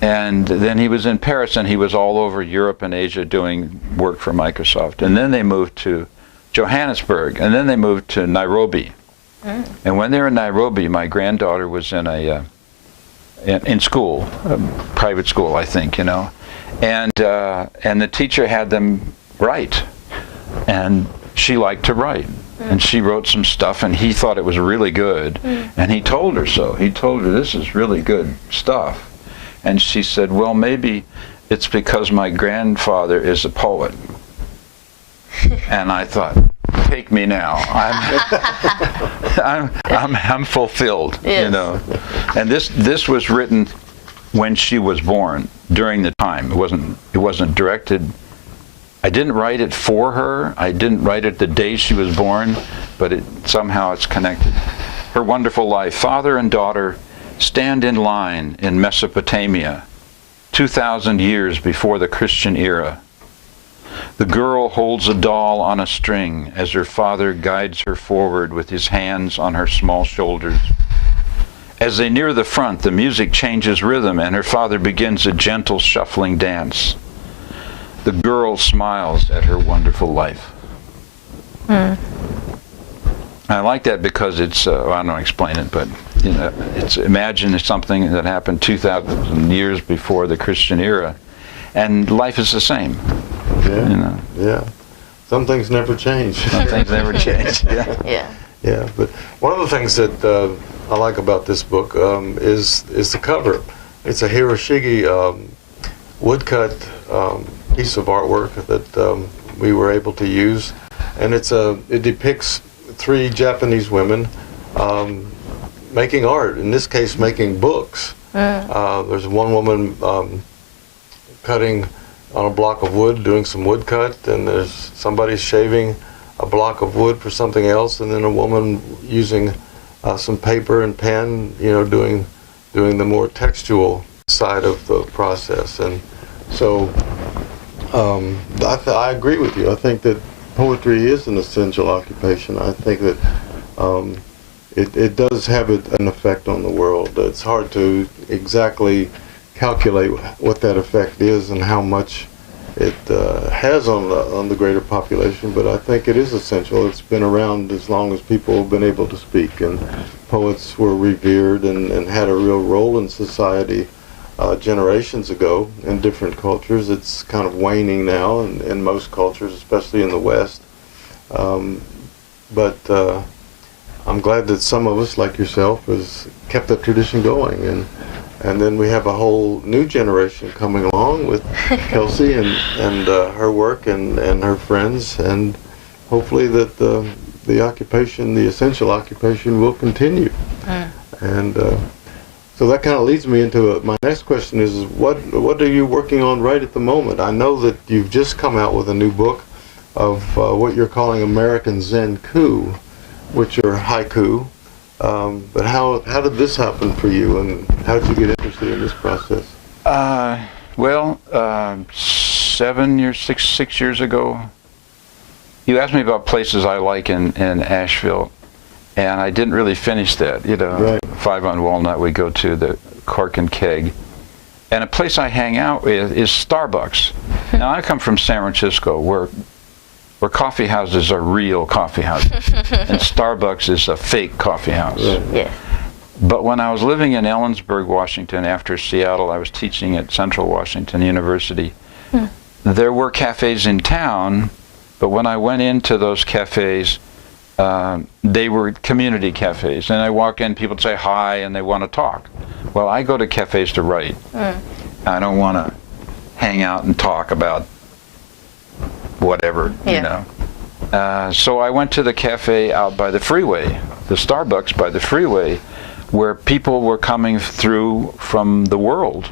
And then he was in Paris, and he was all over Europe and Asia doing work for Microsoft. And then they moved to Johannesburg, and then they moved to Nairobi. And when they were in Nairobi, my granddaughter was in in school, private school, I think, you know, and the teacher had them write, and she liked to write, and she wrote some stuff, and he thought it was really good, and he told her so. He told her, this is really good stuff, and she said, well, maybe it's because my grandfather is a poet. And I thought, take me now. I'm fulfilled, yes. You know. And this was written when she was born, during the time. It wasn't directed. I didn't write it for her. I didn't write it the day she was born, but somehow it's connected. Her wonderful life. Father and daughter stand in line in Mesopotamia, 2,000 years before the Christian era. The girl holds a doll on a string as her father guides her forward with his hands on her small shoulders. As they near the front, the music changes rhythm and her father begins a gentle shuffling dance. The girl smiles at her wonderful life. I like that because it's, well, I don't explain it, but you know, imagine something that happened 2,000 years before the Christian era, and life is the same. Yeah. You know? Yeah. Some things never change. Some things never change. Yeah. Yeah. Yeah. But one of the things that I like about this book is the cover. It's a Hiroshige woodcut piece of artwork that we were able to use, and it depicts 3 Japanese women making art. In this case, making books. There's one woman cutting on a block of wood, doing some woodcut, and there's somebody shaving a block of wood for something else, and then a woman using some paper and pen, you know, doing the more textual side of the process. And so I agree with you. I think that poetry is an essential occupation. I think that it does have an effect on the world. It's hard to exactly calculate what that effect is and how much it has on the greater population, but I think it is essential. It's been around as long as people have been able to speak, and poets were revered and had a real role in society generations ago in different cultures. It's kind of waning now in most cultures, especially in the West. But I'm glad that some of us, like yourself, has kept that tradition going, and then we have a whole new generation coming along with Kelsey and her work and her friends, and hopefully that the occupation, the essential occupation, will continue. And so that kind of leads me into my next question is, what are you working on right at the moment? I know that you've just come out with a new book of what you're calling American Zenku, which are haiku. But how did this happen for you, and how did you get interested in this process? Well, 6 years ago, you asked me about places I like in Asheville, and I didn't really finish that. You know, right. 5 on Walnut, we go to the Cork and Keg, and a place I hang out with is Starbucks. Now, I come from San Francisco, where coffee houses are real coffee houses, and Starbucks is a fake coffee house. Yeah. But when I was living in Ellensburg, Washington, after Seattle, I was teaching at Central Washington University. There were cafes in town, but when I went into those cafes, they were community cafes, and I walk in, people say hi, and they want to talk. Well, I go to cafes to write. I don't want to hang out and talk about whatever, you know. So I went to the cafe out by the freeway, the Starbucks by the freeway, where people were coming through from the world,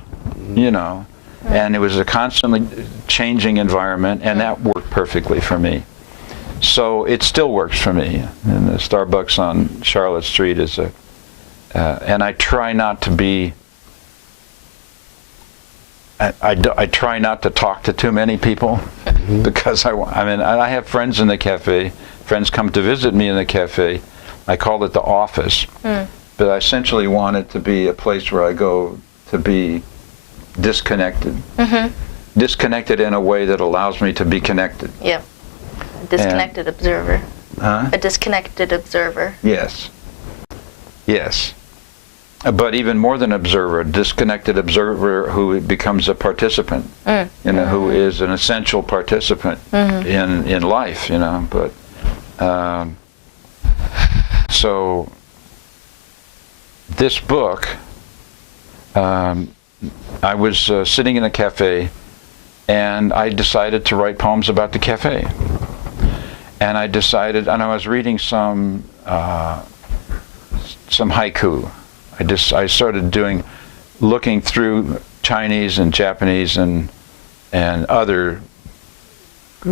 you know. And it was a constantly changing environment, and that worked perfectly for me. So it still works for me. And the Starbucks on Charlotte Street is and I try not to be, I try not to talk to too many people because I have friends in the cafe. Friends come to visit me in the cafe. I call it the office. But I essentially want it to be a place where I go to be disconnected. Disconnected in a way that allows me to be connected. Yep. A disconnected observer. A disconnected observer. Yes. Yes. But even more than observer, a disconnected observer who becomes a participant, who is an essential participant in life, But so this book, I was sitting in a cafe, and I decided to write poems about the cafe. And I was reading some haiku. I started looking through Chinese and Japanese and other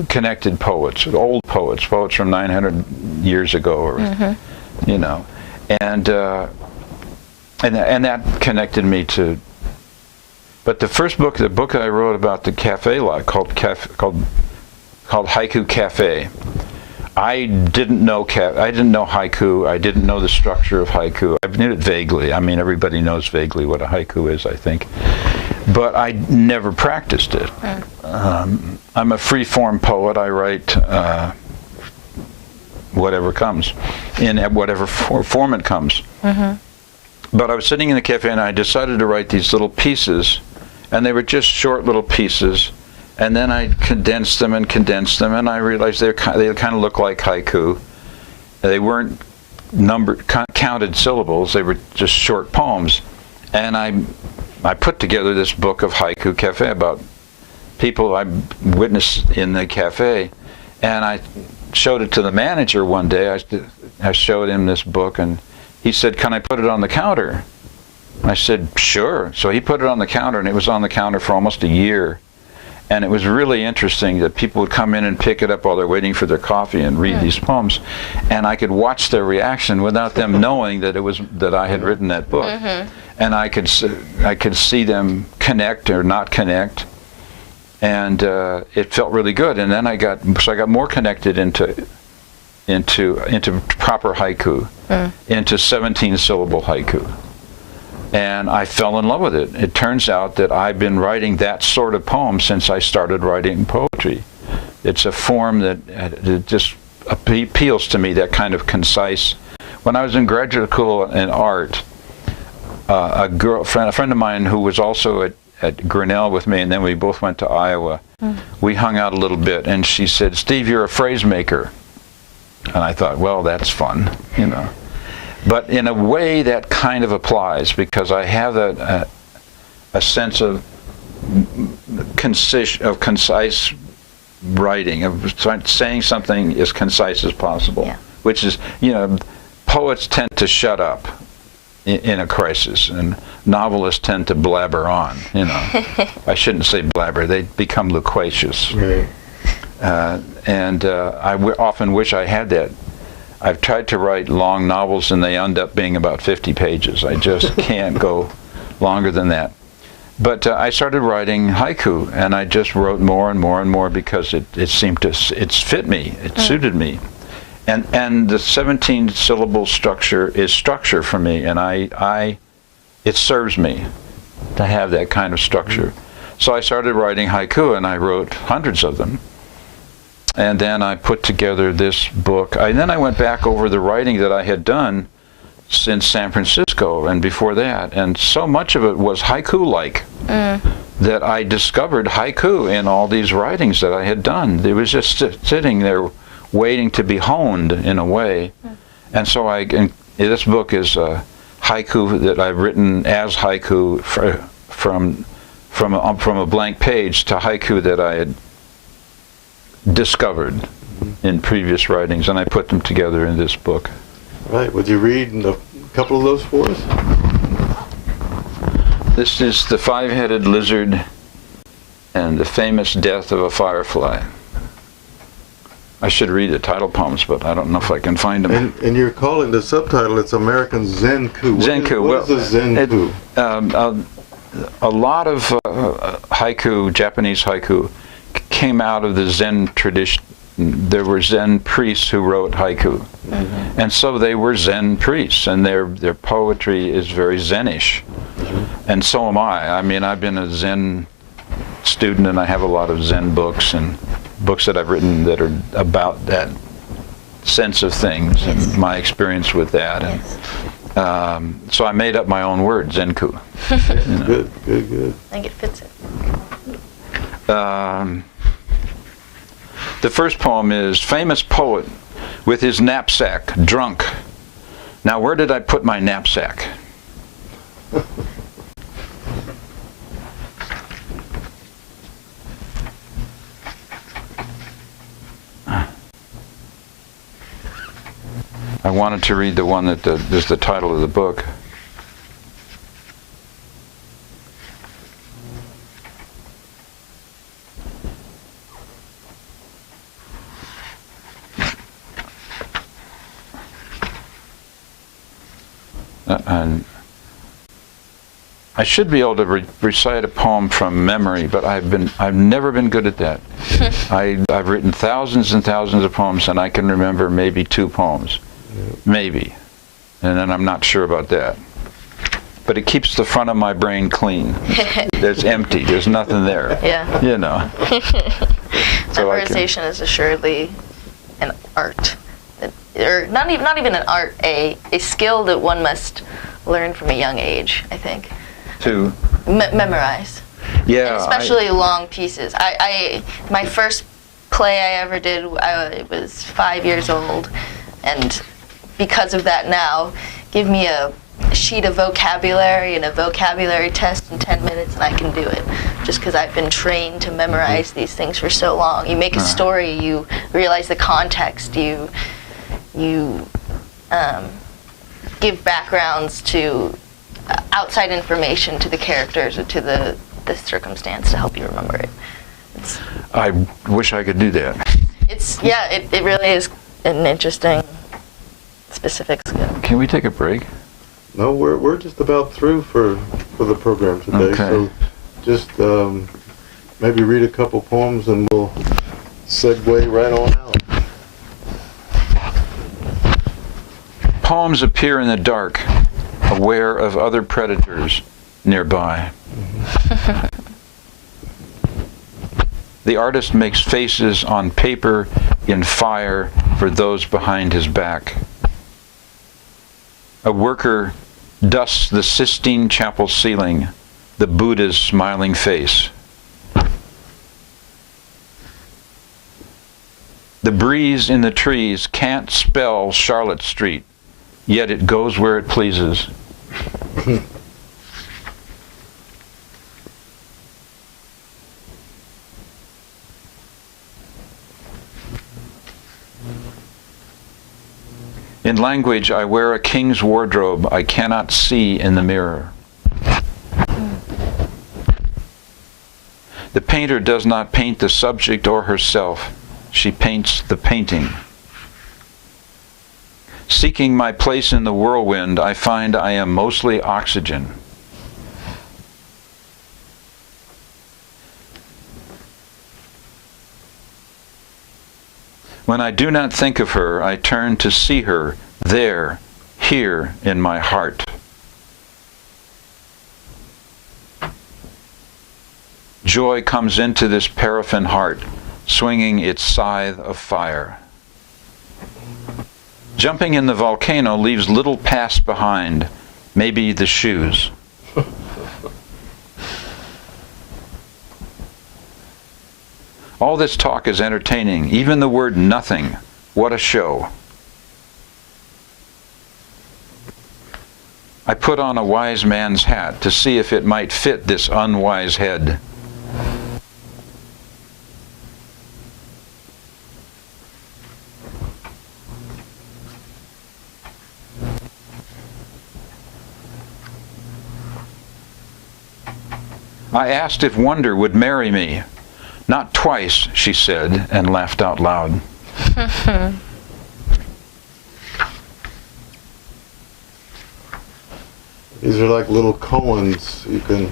connected poets, old poets from 900 years ago, and that connected me to. But the first book, the book I wrote about the cafe life, called Haiku Cafe. I didn't know haiku. I didn't know the structure of haiku. I knew it vaguely. I mean, everybody knows vaguely what a haiku is, I think. But I never practiced it. I'm a free-form poet. I write whatever comes, in whatever form it comes. But I was sitting in the cafe, and I decided to write these little pieces, and they were just short little pieces. And then I condensed them, and I realized they kind of look like haiku. They weren't counted syllables. They were just short poems. And I put together this book of Haiku Cafe about people I witnessed in the cafe. And I showed it to the manager one day. I showed him this book, and he said, "Can I put it on the counter?" I said, "Sure." So he put it on the counter, and it was on the counter for almost a year. And it was really interesting that people would come in and pick it up while they're waiting for their coffee and read these poems, and I could watch their reaction without them knowing that I had written that book, and I could see them connect or not connect, and it felt really good. And then I got more connected into proper haiku, into 17-syllable haiku. And I fell in love with it. It turns out that I've been writing that sort of poem since I started writing poetry. It's a form that just appeals to me, that kind of concise. When I was in graduate school in art, a friend of mine who was also at Grinnell with me, and then we both went to Iowa, we hung out a little bit, and she said, "Steve, you're a phrase maker." And I thought, well, that's fun, But in a way that kind of applies, because I have a sense of concise writing, of saying something as concise as possible, which is, poets tend to shut up in a crisis, and novelists tend to blabber on, I shouldn't say blabber, they become loquacious. Right. I often wish I had that. I've tried to write long novels, and they end up being about 50 pages. I just can't go longer than that. But I started writing haiku, and I just wrote more and more and more because it fit me, it suited me. And the 17-syllable structure is structure for me, and it serves me to have that kind of structure. So I started writing haiku, and I wrote hundreds of them. And then I put together this book. Then I went back over the writing that I had done since San Francisco and before that. And so much of it was haiku-like that I discovered haiku in all these writings that I had done. It was just sitting there waiting to be honed in a way. And so this book is haiku that I've written as haiku from a blank page to haiku that I had discovered in previous writings, and I put them together in this book. Right. Would you read a couple of those for us? This is The Five-Headed Lizard and the Famous Death of a Firefly. I should read the title poems, but I don't know if I can find them. And you're calling the subtitle, it's American Zenku. Zenku. What is a Zenku? A lot of haiku, Japanese haiku, came out of the Zen tradition. There were Zen priests who wrote haiku. Mm-hmm. And so they were Zen priests, and their poetry is very Zenish. Mm-hmm. And so am I. I mean, I've been a Zen student, and I have a lot of Zen books and books that I've written that are about that sense of things and my experience with that. And so I made up my own word, Zenku. You know. Good. I think it fits it. The first poem is famous poet with his knapsack, drunk. Now, where did I put my knapsack? I wanted to read the one that is the title of the book. And I should be able to recite a poem from memory, but I've never been good at that. I've written thousands and thousands of poems, and I can remember maybe 2 poems, maybe, and then I'm not sure about that. But it keeps the front of my brain clean. There's empty. There's nothing there. Yeah. You know. So memorization is assuredly an art. Or not even an art, a skill that one must learn from a young age, I think. To memorize. Yeah. And especially long pieces. My first play I ever did, I was 5 years old, and because of that now, give me a sheet of vocabulary and a vocabulary test in 10 minutes and I can do it, just because I've been trained to memorize these things for so long. You make a story, you realize the context, you give backgrounds to outside information to the characters or to the circumstance to help you remember it. I wish I could do that. It really is an interesting, specific skill. Can we take a break? No, we're just about through for the program today. Okay. So just maybe read a couple poems and we'll segue right on out. Poems appear in the dark, aware of other predators nearby. Mm-hmm. The artist makes faces on paper in fire for those behind his back. A worker dusts the Sistine Chapel ceiling, the Buddha's smiling face. The breeze in the trees can't spell Charlotte Street, yet it goes where it pleases. In language, I wear a king's wardrobe I cannot see in the mirror. The painter does not paint the subject or herself. She paints the painting. Seeking my place in the whirlwind, I find I am mostly oxygen. When I do not think of her, I turn to see her there, here in my heart. Joy comes into this paraffin heart, swinging its scythe of fire. Jumping in the volcano leaves little past behind, maybe the shoes. All this talk is entertaining, even the word nothing. What a show. I put on a wise man's hat to see if it might fit this unwise head. I asked if wonder would marry me. Not twice, she said, and laughed out loud. These are like little koans. You could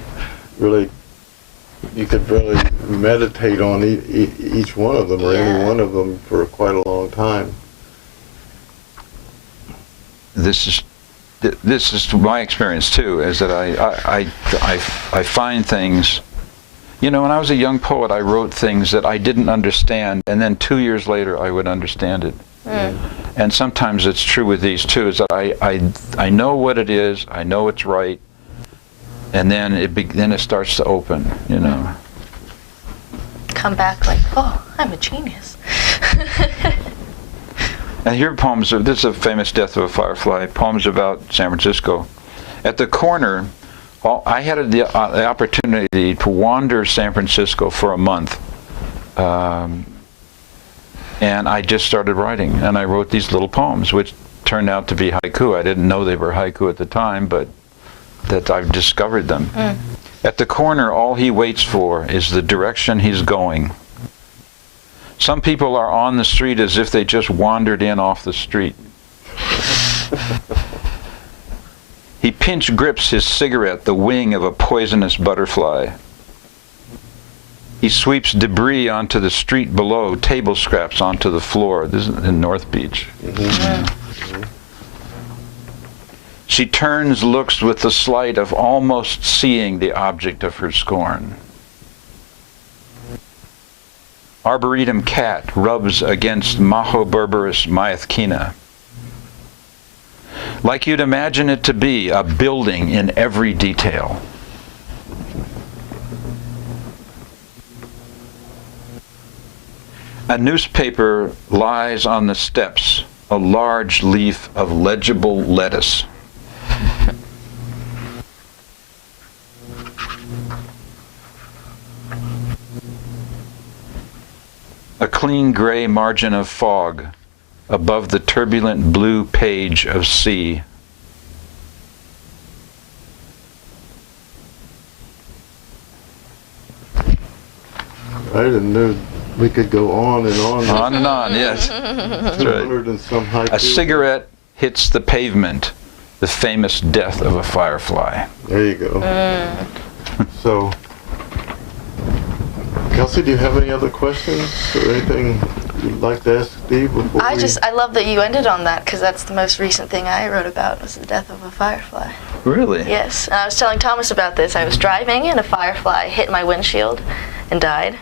really meditate on each one of them, or any one of them, for quite a long time. This is my experience too, is that I find things. You know, when I was a young poet, I wrote things that I didn't understand, and then 2 years later I would understand it. And sometimes it's true with these too, is that I know what it is, I know it's right, and then it starts to open, you know. Come back like, oh, I'm a genius. And here are poems, this is a famous Death of a Firefly, poems about San Francisco. At the corner, I had the opportunity to wander San Francisco for a month. And I just started writing, and I wrote these little poems, which turned out to be haiku. I didn't know they were haiku at the time, but that I've discovered them. At the corner, all he waits for is the direction he's going. Some people are on the street as if they just wandered in off the street. He pinch grips his cigarette, the wing of a poisonous butterfly. He sweeps debris onto the street below, table scraps onto the floor. This is in North Beach. She turns, looks with the slight of almost seeing the object of her scorn. Arboretum cat rubs against Mahoberberus myethkina. Like you'd imagine it to be, a building in every detail. A newspaper lies on the steps, a large leaf of legible lettuce. A clean gray margin of fog above the turbulent blue page of sea. I didn't know we could go on and on. On and on, yes. That's 200 right. and some haiku. A cigarette hits the pavement, the famous death of a firefly. There you go. So, Kelsey, do you have any other questions or anything you'd like to ask Steve before I love that you ended on that, because that's the most recent thing I wrote about, was the death of a firefly. Really? Yes, and I was telling Thomas about this. I was driving and a firefly hit my windshield and died.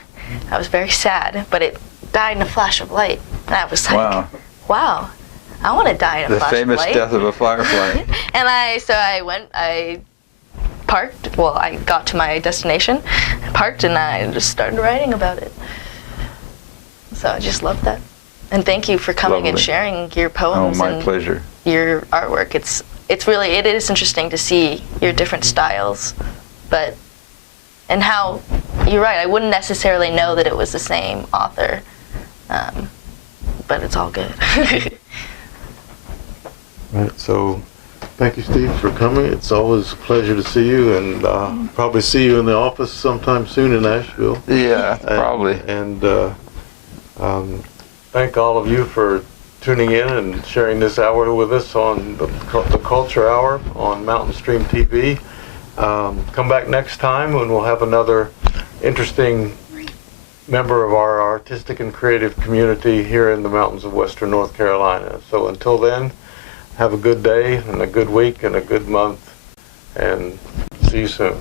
I was very sad, but it died in a flash of light. And I was like, wow, I want to die in a flash of light. The famous death of a firefly. And I parked, well, I got to my destination, parked, and I just started writing about it. So I just love that. And thank you for coming and sharing your poems. Oh, my pleasure. Your artwork. It is interesting to see your different styles, and how, you're right, I wouldn't necessarily know that it was the same author, but it's all good. Right, so thank you, Steve, for coming. It's always a pleasure to see you, and probably see you in the office sometime soon in Nashville. Yeah, probably. And thank all of you for tuning in and sharing this hour with us on the Culture Hour on MountainStream TV. Come back next time when we'll have another interesting member of our artistic and creative community here in the mountains of Western North Carolina. So until then, have a good day and a good week and a good month, and see you soon.